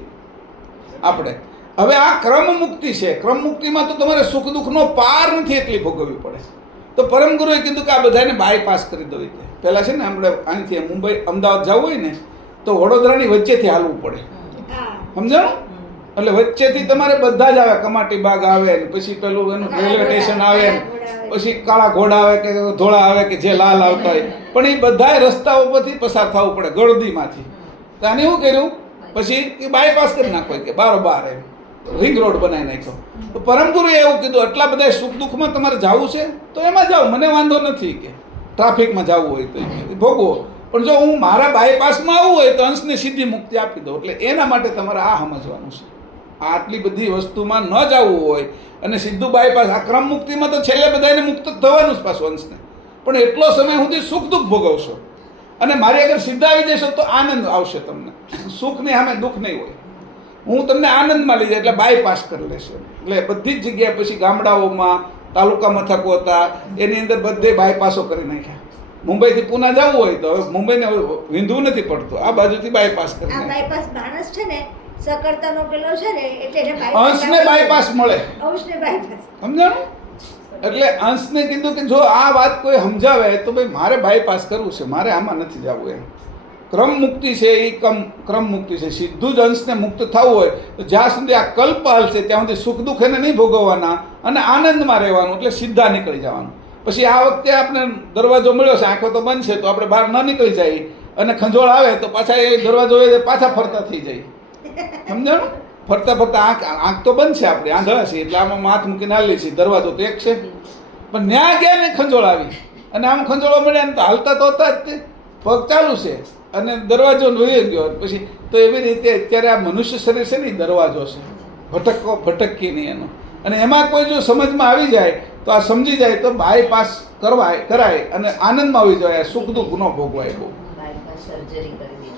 આપણે. હવે આ ક્રમ મુક્તિ છે. ક્રમ મુક્તિમાં તો તમારે સુખ દુઃખનો પાર નથી એટલી ભોગવવી પડે. તો પરમ ગુરુએ કીધું કે આ બધાને બાયપાસ કરી દો. પહેલાં છે ને આપણે અહીંથી મુંબઈ અમદાવાદ જવું હોય ને તો વડોદરાની વચ્ચેથી હાલવું પડે, સમજાણું? એટલે વચ્ચેથી તમારે બધા જ આવે, કમાટી બાગ આવે ને પછી પેલું એનું રેલવે સ્ટેશન આવે ને પછી કાળા ઘોડા આવે કે ધોળા આવે કે જે લાલ આવતા હોય, પણ એ બધા રસ્તાઓ પરથી પસાર થવું પડે, ગળદીમાંથી. તો આને શું કર્યું? પછી એ બાયપાસ કરી નાખો કે બારોબાર એમ રિંગ રોડ બનાવી નાખ્યો. તો પરમ ગુરુએ એવું કીધું આટલા બધા સુખ દુઃખમાં તમારે જવું છે તો એમાં જાઓ, મને વાંધો નથી કે ટ્રાફિકમાં જવું હોય તો ભોગવો, પણ જો હું મારા બાયપાસમાં આવું હોય તો અંશને સીધી મુક્તિ આપી દઉં. એટલે એના માટે તમારે આ સમજવાનું છે. આટલી બધી વસ્તુમાં ન જવું હોય અને સીધું બાયપાસ. આ ક્રમ મુક્તિમાં તો છેલ્લે બધાને મુક્ત થવાનું જ પાછું અંશને, પણ એટલો સમય સુધી સુખ દુઃખ ભોગવશો અને મારી આગળ સીધા આવી જશો તો આનંદ આવશે તમને. સુખની સામે દુઃખ નહીં હોય. હું તમને આનંદમાં લઈ જાય એટલે બાયપાસ કરી લેશે. એટલે બધી જ જગ્યાએ પછી ગામડાઓમાં તાલુકા મથકો હતા એની અંદર બધે બાયપાસો કરી નાખ્યા. મુંબઈથી પુના જવું હોય તો હવે મુંબઈને વિંધવું નથી પડતું, આ બાજુથી બાયપાસ કરી આ નાખ્યા. બાયપાસ માણસ છે ને સકરતાનો પેલો છે ને એટલે એને અંશને બાયપાસ મળે, અંશને બાયપાસ. સમજાણું? એટલે અંશને કીધું કે જો આ વાત કોઈ સમજાવે તો ભાઈ મારે બાયપાસ કરવું છે, મારે આમાં નથી જવું એમ. ક્રમ મુક્તિ છે એ ક્રમ મુક્તિ છે. સીધું જ અંશને મુક્ત થવું હોય તો જ્યાં સુધી આ કલ્પ હાલશે ત્યાં સુધી સુખ દુઃખ એને નહીં ભોગવવાના અને આનંદમાં રહેવાનું. એટલે સીધા નીકળી જવાનું. પછી આ વખતે આપણે દરવાજો મળ્યો છે, આંખો તો બંધ છે તો આપણે બહાર ન નીકળી જાય અને ખંજોળ આવે તો પાછા એ દરવાજો હોય પાછા ફરતા થઈ જાય. સમજાણું? ફરતા ફરતા આંખ તો બંધ છે, આપણે આંધળા છીએ એટલે આમાં માથ મૂકીને હાલી છીએ. દરવાજો તો એક છે, પણ ન્યા ગયા ને ખંજોળ આવી અને આમ ખંજોળો મળ્યા ને તો હાલતા તો હતા જ તે, પગ ચાલુ છે અને દરવાજો વહી ગયો. પછી તો એવી રીતે અત્યારે આ મનુષ્ય શરીર છે ને એ દરવાજો છે, ભટકીએ નહીં એનો. અને એમાં કોઈ જો સમજમાં આવી જાય તો આ સમજી જાય તો બાયપાસ કરાય અને આનંદમાં આવી જાય. સુખ દુઃખ ન ભોગવાય બહુ.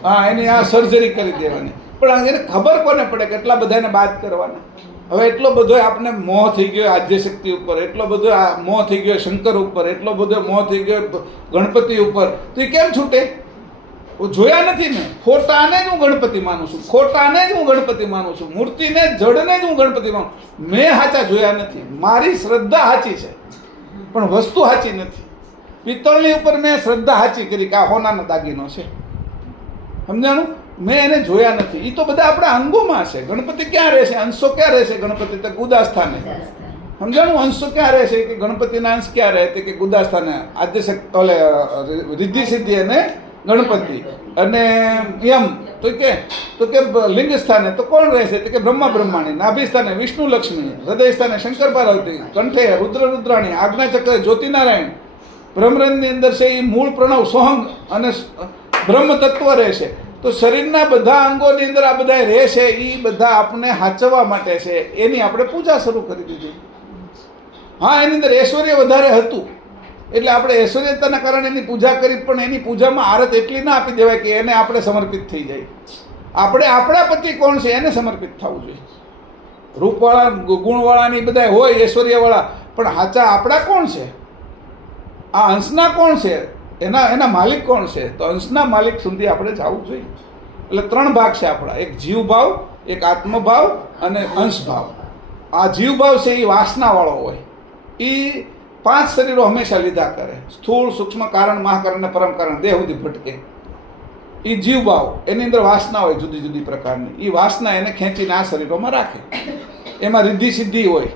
હા, એની આ સર્જરી કરી દેવાની. પણ એને ખબર કોને પડે કેટલા બધાને બાદ કરવાના. હવે એટલો બધો આપણે મોહ થઈ ગયો આદ્યશક્તિ ઉપર, એટલો બધો મોહ થઈ ગયો શંકર ઉપર, એટલો બધો મોહ થઈ ગયો ગણપતિ ઉપર, તો એ કેમ છૂટે? જોયા નથી ને. ખોટાને જ હું ગણપતિ માનું છું, ખોટાને જ હું ગણપતિ માનું છું, મૂર્તિને જડને જ હું ગણપતિ માનું. મેં સાચા જોયા નથી. મારી શ્રદ્ધા સાચી છે પણ વસ્તુ સાચી નથી. પિત્તળની ઉપર મેં શ્રદ્ધા સાચી કરી કે આ હોનાનો દાગીનો છે. સમજાણું? મેં એને જોયા નથી. એ તો બધા આપણા અંગોમાં છે. ગણપતિ ક્યાં રહેશે? અંશો ક્યાં રહેશે? ગણપતિ તો ગુદાસ્થાને. સમજાણું? અંશો ક્યાં રહેશે? કે ગણપતિના અંશ ક્યાં રહે? કે ગુદાસ્થાને. આદ્યશક્તિ ઓલે રિદ્ધિ સિદ્ધિ અને ગણપતિ અને યમ તો કે લિંગ સ્થાને તો કોણ રહેશે? તો કે બ્રહ્મા બ્રહ્માણી, નાભી સ્થાને વિષ્ણુ લક્ષ્મી, હૃદય સ્થાને શંકર પાર્વતી, કંઠે રુદ્ર રુદ્રાણી, આજ્ઞા ચક્રે જ્યોતિનારાયણ, બ્રહ્મરંધની અંદર છે એ મૂળ પ્રણવ સોહંગ અને બ્રહ્મ તત્વ રહેશે. તો શરીરના બધા અંગોની અંદર આ બધા રહેશે. એ બધા આપણને સાચવવા માટે છે. એની આપણે પૂજા શરૂ કરી દીધી. હા, એની અંદર ઐશ્વર્ય વધારે હતું એટલે આપણે ઐશ્વર્યતાના કારણે એની પૂજા કરી, પણ એની પૂજામાં આરત એટલી ના આપી દેવાય કે એને આપણે સમર્પિત થઈ જાય. આપણે આપણા પતિ કોણ છે એને સમર્પિત થવું જોઈએ. રૂપવાળા ગુણવાળાની બધા હોય ઐશ્વર્યવાળા, પણ સાચા આપણા કોણ છે? આ અંશના કોણ છે? એના માલિક કોણ છે? તો અંશના માલિક સુધી આપણે જવું જોઈએ. એટલે 3 ભાગ છે આપણા, એક જીવભાવ, એક આત્મભાવ અને અંશભાવ. આ જીવભાવ છે એ વાસનાવાળો હોય. એ 5 શરીરો હંમેશા લીધા કરે, સ્થૂળ સૂક્ષ્મ કારણ મહાકારણ અને પરમ કારણ, દેહ સુધી ભટકે. એ જીવભાવ, એની અંદર વાસના હોય જુદી જુદી પ્રકારની. એ વાસના એને ખેંચીને આ શરીરોમાં રાખે. એમાં રિદ્ધિ સિદ્ધિ હોય,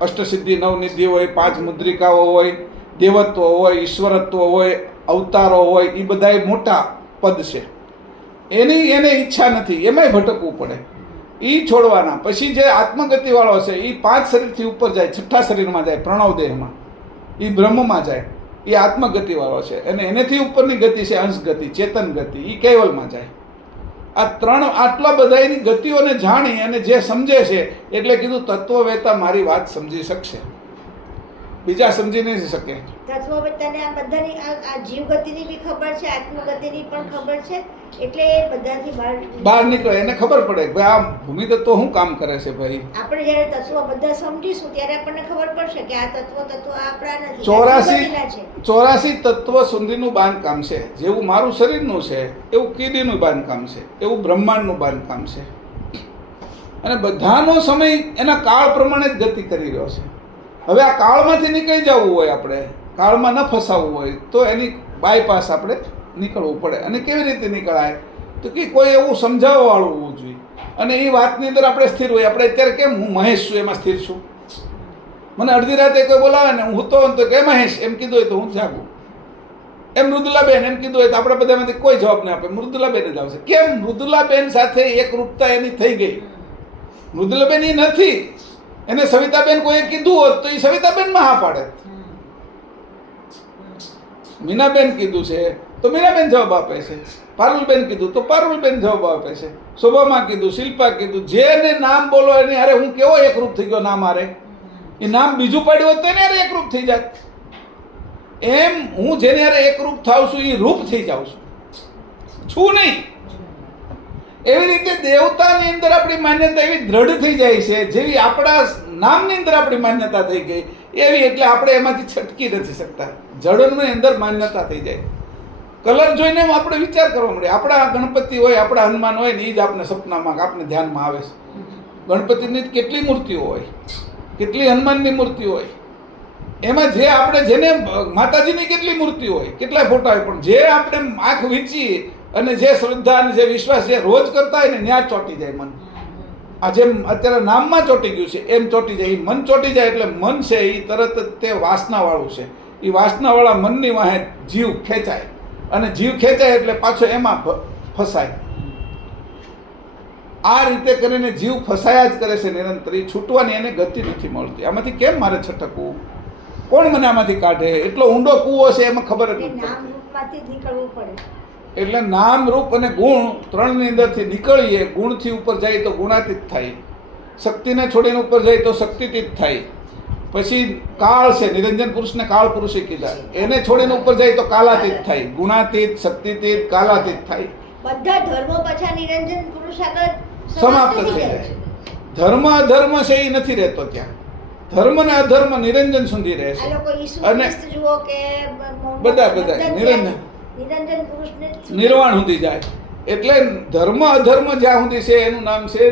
અષ્ટસિદ્ધિ નવનિધિ હોય, 5 મુદ્રિકાઓ હોય, દેવત્વ હોય, ઈશ્વરત્વ હોય, અવતારો હોય. એ બધા મોટા પદ છે. એને ઈચ્છા નથી, એમાંય ભટકવું પડે. એ છોડવાના. પછી જે આત્મગતિવાળો છે એ 5 શરીરથી ઉપર જાય, 6ઠ્ઠા શરીરમાં જાય, પ્રણવ દેહમાં. એ બ્રહ્મમાં જાય. એ આત્મગતિવાળો છે. અને એનેથી ઉપરની ગતિ છે અંશ ગતિ, ચેતન ગતિ. એ કૈવલમાં જાય. આ 3 આટલા બધા એની ગતિઓને જાણી અને જે સમજે છે એટલે કીધું તત્વવેતા મારી વાત સમજી શકશે, બીજા સમજી નહીં શકે. તત્વવેતાને આ બધાની આ જીવગતિની બી ખબર છે, આત્મગતિની પણ ખબર છે. એટલે એ બધાથી બહાર નીકળે. એને ખબર પડે કે ભાઈ આ ભૂમિ તત્વ શું કામ કરે છે. ભાઈ આપણે જ્યારે તત્વ બધા સમજીશું ત્યારે આપણને ખબર પડશે કે આ તત્વ આપણા નથી. 84 તત્વ સુધીનું બાંધકામ છે. જેવું મારું શરીરનું છે એવું કીડીનું બાંધકામ છે, એવું બ્રહ્માંડનું બાંધકામ છે. અને બધાનો સમય એના કાળ પ્રમાણે જ ગતિ કરી રહ્યો છે. હવે આ કાળમાંથી નીકળી જવું હોય, આપણે કાળમાં ન ફસાવવું હોય તો એની બાયપાસ આપણે નીકળવું પડે. અને કેવી રીતે નીકળાય? તો કે કોઈ એવું સમજાવવાવાળું હોવું જોઈએ અને એ વાતની અંદર આપણે સ્થિર હોય. આપણે અત્યારે કેમ હું મહેશ છું એમાં સ્થિર છું. મને અડધી રાતે કોઈ બોલાવે ને હું તો કે મહેશ એમ કીધું હોય તો હું જાગું. એમ મૃદુલાબેન એમ કીધું હોય તો આપણે બધામાંથી કોઈ જવાબ નહીં આપે. મૃદુલાબેન જ આવશે. કેમ? મૃદુલાબેન સાથે એકરૂપતા એની થઈ ગઈ. મૃદુલાબેન એ નથી. એને સવિતાબેન કોઈએ કીધું હોત તો એ સવિતાબેન માં હા પાડે. મીનાબેન કીધું છે, તો મીરાબેન જવાબ આપે છે. પારુલબેન કીધું તો પારુલબેન જવાબ આપે છે. શોભામાં કીધું, શિલ્પા કીધું. જેને નામ બોલો એને અરે હું કેવો એકરૂપ થઈ ગયો નામ હારે. એ નામ બીજું પાડ્યું હોત તો એને હારે એકરૂપ થઈ જાત. એમ હું જેને હારે એકરૂપ થાઉં છું એ રૂપ થઈ જાઉં છું નહીં. એવી રીતે દેવતાની અંદર આપણી માન્યતા એવી દ્રઢ થઈ જાય છે જેવી આપણા નામની અંદર આપણી માન્યતા થઈ ગઈ એવી, એટલે આપણે એમાંથી છટકી નથી શકતા. જળની અંદર માન્યતા થઈ જાય. કલર જોઈને આપણે વિચાર કરવા મળે. આપણા ગણપતિ હોય, આપણા હનુમાન હોય ને એ જ આપણે સપનામાં આપણે ધ્યાનમાં આવે છે. ગણપતિની કેટલી મૂર્તિઓ હોય, કેટલી હનુમાનની મૂર્તિઓ હોય, એમાં જે આપણે જેને માતાજીની કેટલી મૂર્તિઓ હોય, કેટલા ફોટા હોય, પણ જે આપણે આંખ વીંચી અને જે શ્રદ્ધા અને જે વિશ્વાસ જે રોજ કરતા હોય ને ત્યાં જ ચોંટી જાય મન. આ જેમ અત્યારે નામમાં ચોંટી ગયું છે એમ ચોંટી જાય. એ મન ચોંટી જાય એટલે મન છે એ તરત જ તે વાસનાવાળું છે. એ વાસનાવાળા મનની વાહે જીવ ખેંચાય અને જીવ ખેંચાય એટલે પાછો એમાં ફસાય. આ રીતે કરીને જીવ ફસાયા જ કરે છે નિરંતર. એ છૂટવાની એને ગતિ નથી મળતી. આમાંથી કેમ મારે છટકવું? કોણ મને આમાંથી કાઢે? એટલો ઊંડો કૂવો છે એમાં ખબર જ નથી. નામ રૂપમાંથી જ નીકળવું પડે. એટલે નામ રૂપ અને ગુણ ત્રણની અંદરથી નીકળીએ. ગુણથી ઉપર જાય તો ગુણાતીત થાય, શક્તિને છોડીને ઉપર જાય તો શક્તિતીત થાય. પછી કાળ છે, નિરંજન પુરુષને કાળ પુરુષે કીધા, એને છોડીને ઉપર જાય તો કાલાતીત થાય. ગુણાતીત, શક્તિતીત, કાલાતીત થાય. બધા ધર્મો પાછા નિરંજન પુરુષ આગળ સમાપ્ત થઈ જાય. ધર્મ અધર્મ છે એ નથી રહેતો ત્યાં. ધર્મ ને અધર્મ નિરંજન સુધી રહે આ છે. લોકો ઈસુ અને ખ્રિસ્ત જુઓ કે બધા નિરંજન નિરંજન પુરુષને જ નિર્વાણ સુધી જાય. એટલે ધર્મ અધર્મ જ્યાં સુધી છે એનું નામ છે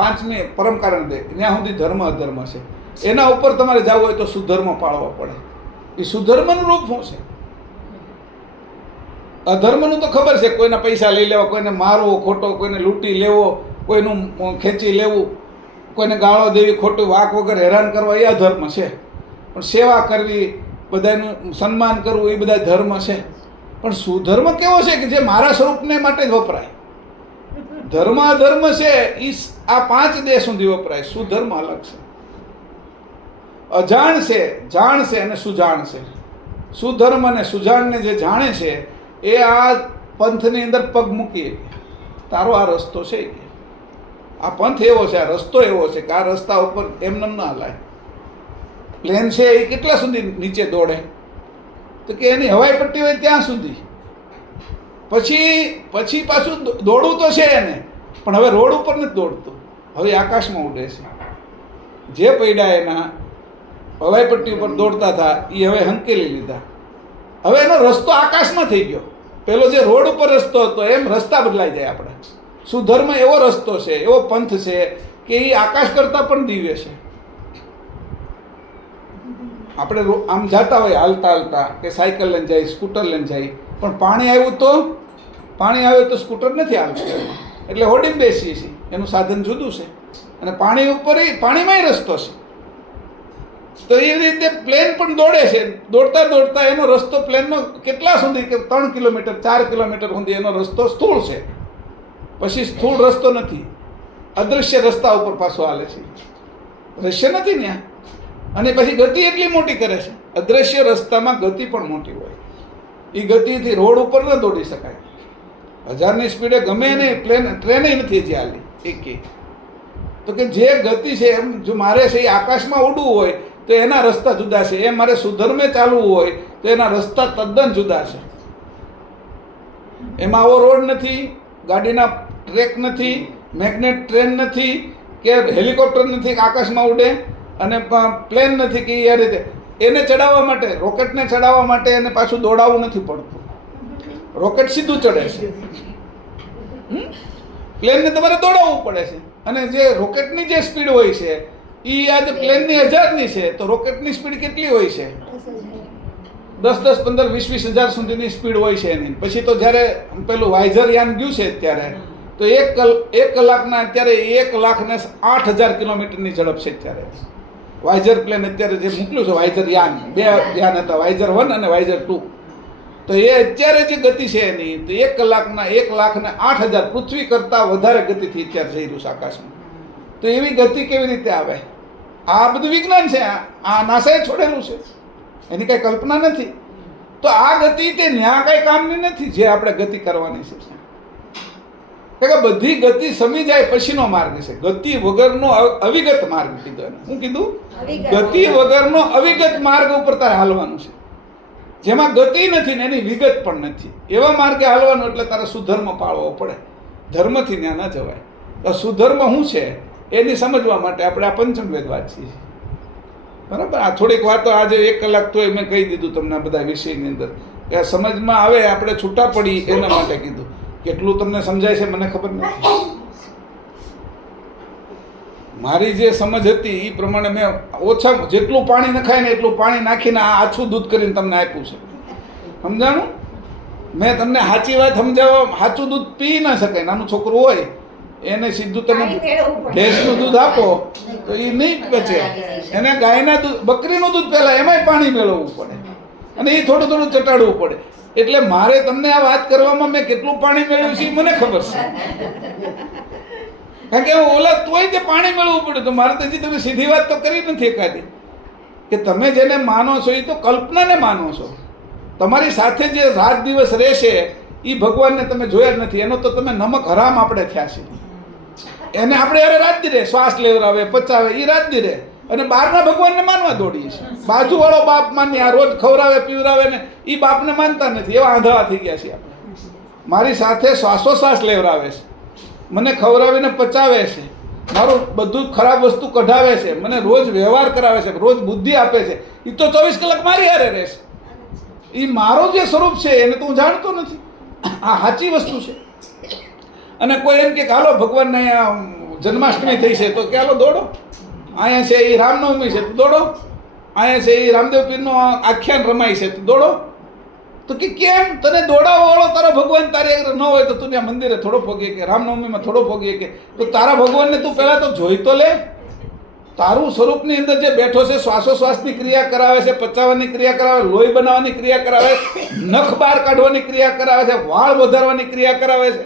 પાંચમી પરમ કારણ દે. ત્યાં સુધી ધર્મ અધર્મ છે. એના ઉપર તમારે જવું હોય તો સુધર્મ પાળવો પડે. એ સુધર્મનું રૂપ શું છે? અધર્મનું તો ખબર છે, કોઈના પૈસા લઈ લેવા, કોઈને મારવો ખોટો, કોઈને લૂંટી લેવો, કોઈનું ખેંચી લેવું, કોઈને ગાળો દેવી, ખોટું વાક વગર હેરાન કરવા એ અધર્મ છે. પણ સેવા કરવી, બધાનું સન્માન કરવું એ બધા ધર્મ છે. પણ સુધર્મ કેવો છે કે જે મારા સ્વરૂપને માટે જ વપરાય. ધર્મ અધર્મ છે એ આ 5 દેહ સુધી વપરાય. સુધર્મ અલગ છે. અજાણ છે, જાણ છે અને સુજાણ છે. સુધર્મ અને સુજાણને જે જાણે છે એ આ પંથની અંદર પગ મૂકી તારો આ રસ્તો છે કે આ પંથ એવો છે, આ રસ્તો એવો છે કે આ રસ્તા ઉપર એમને ના હલાય. પ્લેન છે એ કેટલા સુધી નીચે દોડે? તો કે એની હવાઈ પટ્ટી હોય ત્યાં સુધી. પછી પાછું દોડવું તો છે એને, પણ હવે રોડ ઉપર નથી દોડતું, હવે આકાશમાં ઉડે છે. જે પૈડા એના હવાઈ પટ્ટી ઉપર દોડતા હતા એ હવે હંકેલી લીધા. હવે એનો રસ્તો આકાશમાં થઈ ગયો. પેલો જે રોડ ઉપર રસ્તો હતો એમ રસ્તા બદલાઈ જાય આપણે. સુધર્મ એવો રસ્તો છે, એવો પંથ છે કે એ આકાશ કરતાં પણ દિવ્ય છે. આપણે આમ જતા હોય હાલતા હાલતા કે સાયકલ લઈને જાય, સ્કૂટર લઈને જાય, પણ પાણી આવ્યું તો સ્કૂટર નથી હાલતું. એટલે હોડીમાં બેસીએ છીએ, એનું સાધન જુદું છે અને પાણી ઉપર પાણીમાંય રસ્તો છે. તો એ રીતે પ્લેન પણ દોડે છે. દોડતા દોડતા એનો રસ્તો પ્લેનનો કેટલા સુધી કે 3 કિલોમીટર 4 કિલોમીટર સુધી એનો રસ્તો સ્થૂળ છે. પછી સ્થૂળ રસ્તો નથી, અદૃશ્ય રસ્તા ઉપર પાછો હાલે છે. દ્રશ્ય નથી ત્યાં. અને પછી ગતિ એટલી મોટી કરે છે. અદ્રશ્ય રસ્તામાં ગતિ પણ મોટી હોય. એ ગતિથી રોડ ઉપર ન દોડી શકાય. 1000ની સ્પીડે ગમે નહીં, ટ્રેને નથી હજી હાલી એકે. તો કે જે ગતિ છે એમ જો મારે છે એ આકાશમાં ઉડવું હોય તો એના રસ્તા જુદા છે. એમ મારે સુધર્મે ચાલવું હોય તો એના રસ્તા તદ્દન જુદા છે. એમાં આવો રોડ નથી, ગાડીના ટ્રેક નથી, મેગ્નેટ ટ્રેન નથી કે હેલિકોપ્ટર નથી કે આકાશમાં ઉડે, અને પ્લેન નથી કે એ રીતે એને ચડાવવા માટે, રોકેટને ચડાવવા માટે એને પાછું દોડાવવું નથી પડતું. રોકેટ સીધું ચડે છે. પ્લેનને તમારે દોડાવવું પડે છે. અને જે રોકેટની જે સ્પીડ હોય છે એ આજે પ્લેનની 1000ની છે, તો રોકેટની સ્પીડ કેટલી હોય છે? 10, 15, 20 હજાર સુધીની સ્પીડ હોય છે એની. પછી તો જ્યારે પેલું વાઇઝર યાન ગયું છે અત્યારે તો 1 કલાકના અત્યારે 1,08,000 કિલોમીટરની ઝડપ છે અત્યારે. વાઇઝર પ્લેન અત્યારે જે મોકલ્યું છે વાઇઝર યાન, 2 યાન હતા, વાઇઝર 1 અને વાઇઝર 2. તો એ અત્યારે જે ગતિ છે એની તો 1 કલાકના 1,08,000 પૃથ્વી કરતાં વધારે ગતિથી અત્યારે જઈ રહ્યું છે આકાશમાં. તો એવી ગતિ કેવી રીતે આવે? આ બધું વિજ્ઞાન છે. આ નાસાએ છોડેલું છે, એની કાંઈ કલ્પના નથી. તો આ ગતિ તે ન્યા કઈ કામની નથી જે આપણે ગતિ કરવાની છે કે બધી ગતિ સમી જાય પછીનો માર્ગ છે. ગતિ વગરનો અવિગત માર્ગ કીધો એને. શું કીધું? ગતિ વગરનો અવિગત માર્ગ ઉપર તારે હાલવાનું છે, જેમાં ગતિ નથી ને એની વિગત પણ નથી. એવા માર્ગે હાલવાનું એટલે તારે સુધર્મ પાળવો પડે. ધર્મથી ત્યાં ન જવાય. તો સુધર્મ શું છે એની સમજવા માટે આપણે આ પંચમ વેદ વાંચીએ છીએ. બરાબર. આ થોડીક વાતો આજે 1 કલાક તો મેં કહી દીધું તમને બધા વિષયની અંદર કે સમજમાં આવે, આપણે છૂટા પડી એના માટે કીધું. કેટલું તમને સમજાય છે મને ખબર નથી. મારી જે સમજ હતી એ પ્રમાણે મેં ઓછામાં જેટલું પાણી નખાય ને એટલું પાણી નાખીને આ આછું દૂધ કરીને તમને આપ્યું છે. સમજાણું? મેં તમને સાચી વાત સમજાવવા, સાચું દૂધ પી ન શકાય. નાનું છોકરું હોય એને સીધું તમે ભેંસનું દૂધ આપો તો એ નહીં પચે. એને ગાયના દૂધ, બકરીનું દૂધ પહેલાં એમાંય પાણી મેળવવું પડે અને એ થોડું થોડું ચટાડવું પડે. એટલે મારે તમને આ વાત કરવામાં મેં કેટલું પાણી મેળવ્યું છે એ મને ખબર છે. કારણ કે ઓલા તોય તે પાણી મેળવવું પડે. તો મારે તો હજી તમે સીધી વાત તો કરી નથી એકાદી કે તમે જેને માનો છો એ તો કલ્પનાને માનો છો. તમારી સાથે જે રાત દિવસ રહેશે એ ભગવાનને તમે જોયા જ નથી. એનો તો તમે નમક હરામ આપણે થયા છે. એને આપણે યારે રાતદી રહે, શ્વાસ લેવડાવે, પચાવે, એ રાતદી રહે. અને બહારના ભગવાનને માનવા દોડીએ છીએ. બાજુવાળો બાપ માન્ય, આ રોજ ખવડાવે પીવડાવે ને એ બાપને માનતા નથી. એવા આંધળા થઈ ગયા છીએ આપણે. મારી સાથે શ્વાસોશ્વાસ લેવડાવે છે, મને ખવડાવીને પચાવે છે, મારું બધું ખરાબ વસ્તુ કઢાવે છે, મને રોજ વ્યવહાર કરાવે છે, રોજ બુદ્ધિ આપે છે. એ તો 24 કલાક મારી હારે રહેશે. એ મારું જે સ્વરૂપ છે એને તો હું જાણતો નથી. આ સાચી વસ્તુ છે. અને કોઈ એમ કે હાલો ભગવાનને અહીંયા જન્માષ્ટમી થઈ છે તો કે હાલો દોડો, અહીંયા છે એ રામનવમી છે તો દોડો, અહીંયા છે એ રામદેવ પીરનો આખ્યાન રમાય છે તો દોડો. તો કે કેમ? તને દોડાવવા વાળો તારો ભગવાન તારે ન હોય તો તું ત્યાં મંદિરે થોડો ભોગીએ કે રામનવમીમાં થોડો ભોગીએ કે તો તારા ભગવાનને તું પહેલાં તો જોઈ તો લે. તારું સ્વરૂપની અંદર જે બેઠો છે, શ્વાસોશ્વાસની ક્રિયા કરાવે છે, પચાવવાની ક્રિયા કરાવે, લોહી બનાવવાની ક્રિયા કરાવે, નખ બહાર કાઢવાની ક્રિયા કરાવે છે, વાળ વધારવાની ક્રિયા કરાવે છે,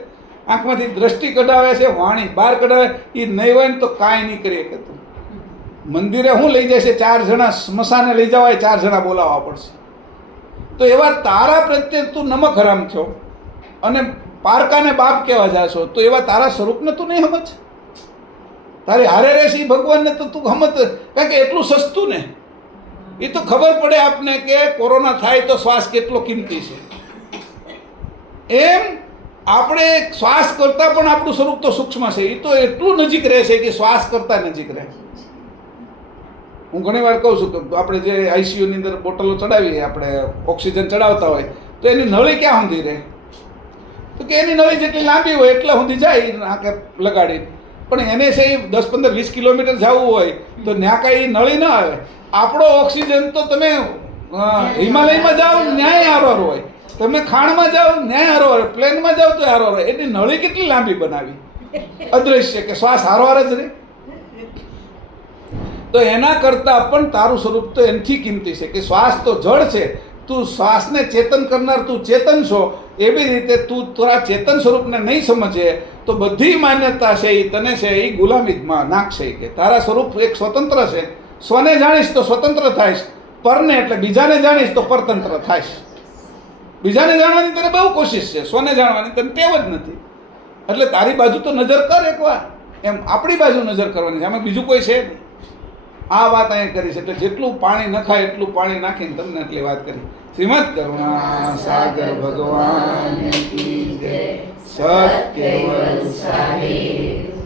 આંખમાંથી દ્રષ્ટિ કઢાવે છે, વાણી બહાર કઢાવે. એ નહીં હોય ને તો કાંઈ નહીં કરી શકે. તું મંદિરે હું લઈ જાય છે 4 જણા, સ્મશાને લઈ જવાય 4 જણા બોલાવવા પડશે. તો એવા તારા પ્રત્યે તું નમક હરામ થયો અને પારકાને બાપ કહેવા જાશો તો એવા તારા સ્વરૂપને તું નહીં સમજ. તારી હારે રહેશે એ ભગવાનને તો તું સમજ. કારણ કે એટલું સસ્તું ને. એ તો ખબર પડે આપને કે કોરોના થાય તો શ્વાસ કેટલો કિંમતી છે. એમ આપણે શ્વાસ કરતાં પણ આપણું સ્વરૂપ તો સૂક્ષ્મ છે. એ તો એટલું નજીક રહેશે કે શ્વાસ કરતાં નજીક રહે. હું ઘણી વાર કહું છું કે આપણે જે આઈસીયુની અંદર બોટલો ચડાવીએ, આપણે ઓક્સિજન ચડાવતા હોય તો એની નળી ક્યાં સુધી રહે? તો કે એની નળી જેટલી લાંબી હોય એટલા સુધી જાય નાકે લગાડી. પણ એને છે 10, 15, 20 કિલોમીટર જવું હોય તો ત્યાં કાંઈ નળી ન આવે. આપણો ઓક્સિજન તો તમે હિમાલયમાં જાઓ ન્યાય હારો હોય, તમે ખાણમાં જાઓ ન્યાય હારો હોય, પ્લેનમાં જાઓ તો હારો હોય. એની નળી કેટલી લાંબી બનાવી અદૃશ્ય કે શ્વાસ હારો જ રહે. તો એના કરતાં પણ તારું સ્વરૂપ તો એનાથી કિંમતી છે કે શ્વાસ તો જળ છે. તું શ્વાસને ચેતન કરનાર તું ચેતન છો. એવી રીતે તું તારા ચેતન સ્વરૂપને નહીં સમજે તો બધી માન્યતા છે એ તને છે એ ગુલામીમાં નાખશે. કે તારા સ્વરૂપ એક સ્વતંત્ર છે. સ્વને જાણીશ તો સ્વતંત્ર થાઈશ, પરને એટલે બીજાને જાણીશ તો પરતંત્ર થાઈશ. બીજાને જાણવાની તને બહુ કોશિશ છે, સ્વને જાણવાની તને ટેવ જ નથી. એટલે તારી બાજુ તો નજર કર એકવાર. એમ આપણી બાજુ નજર કરવાની છે, આમાં બીજું કોઈ છે નહીં. આ વાત અહીંયા કરી છે. એટલે જેટલું પાણી નખાય એટલું પાણી નાખીને તમને એટલી વાત કરી. શ્રીમદ કરુણા સાગર ભગવાન કી જય. સત કેવલ સાહેબ.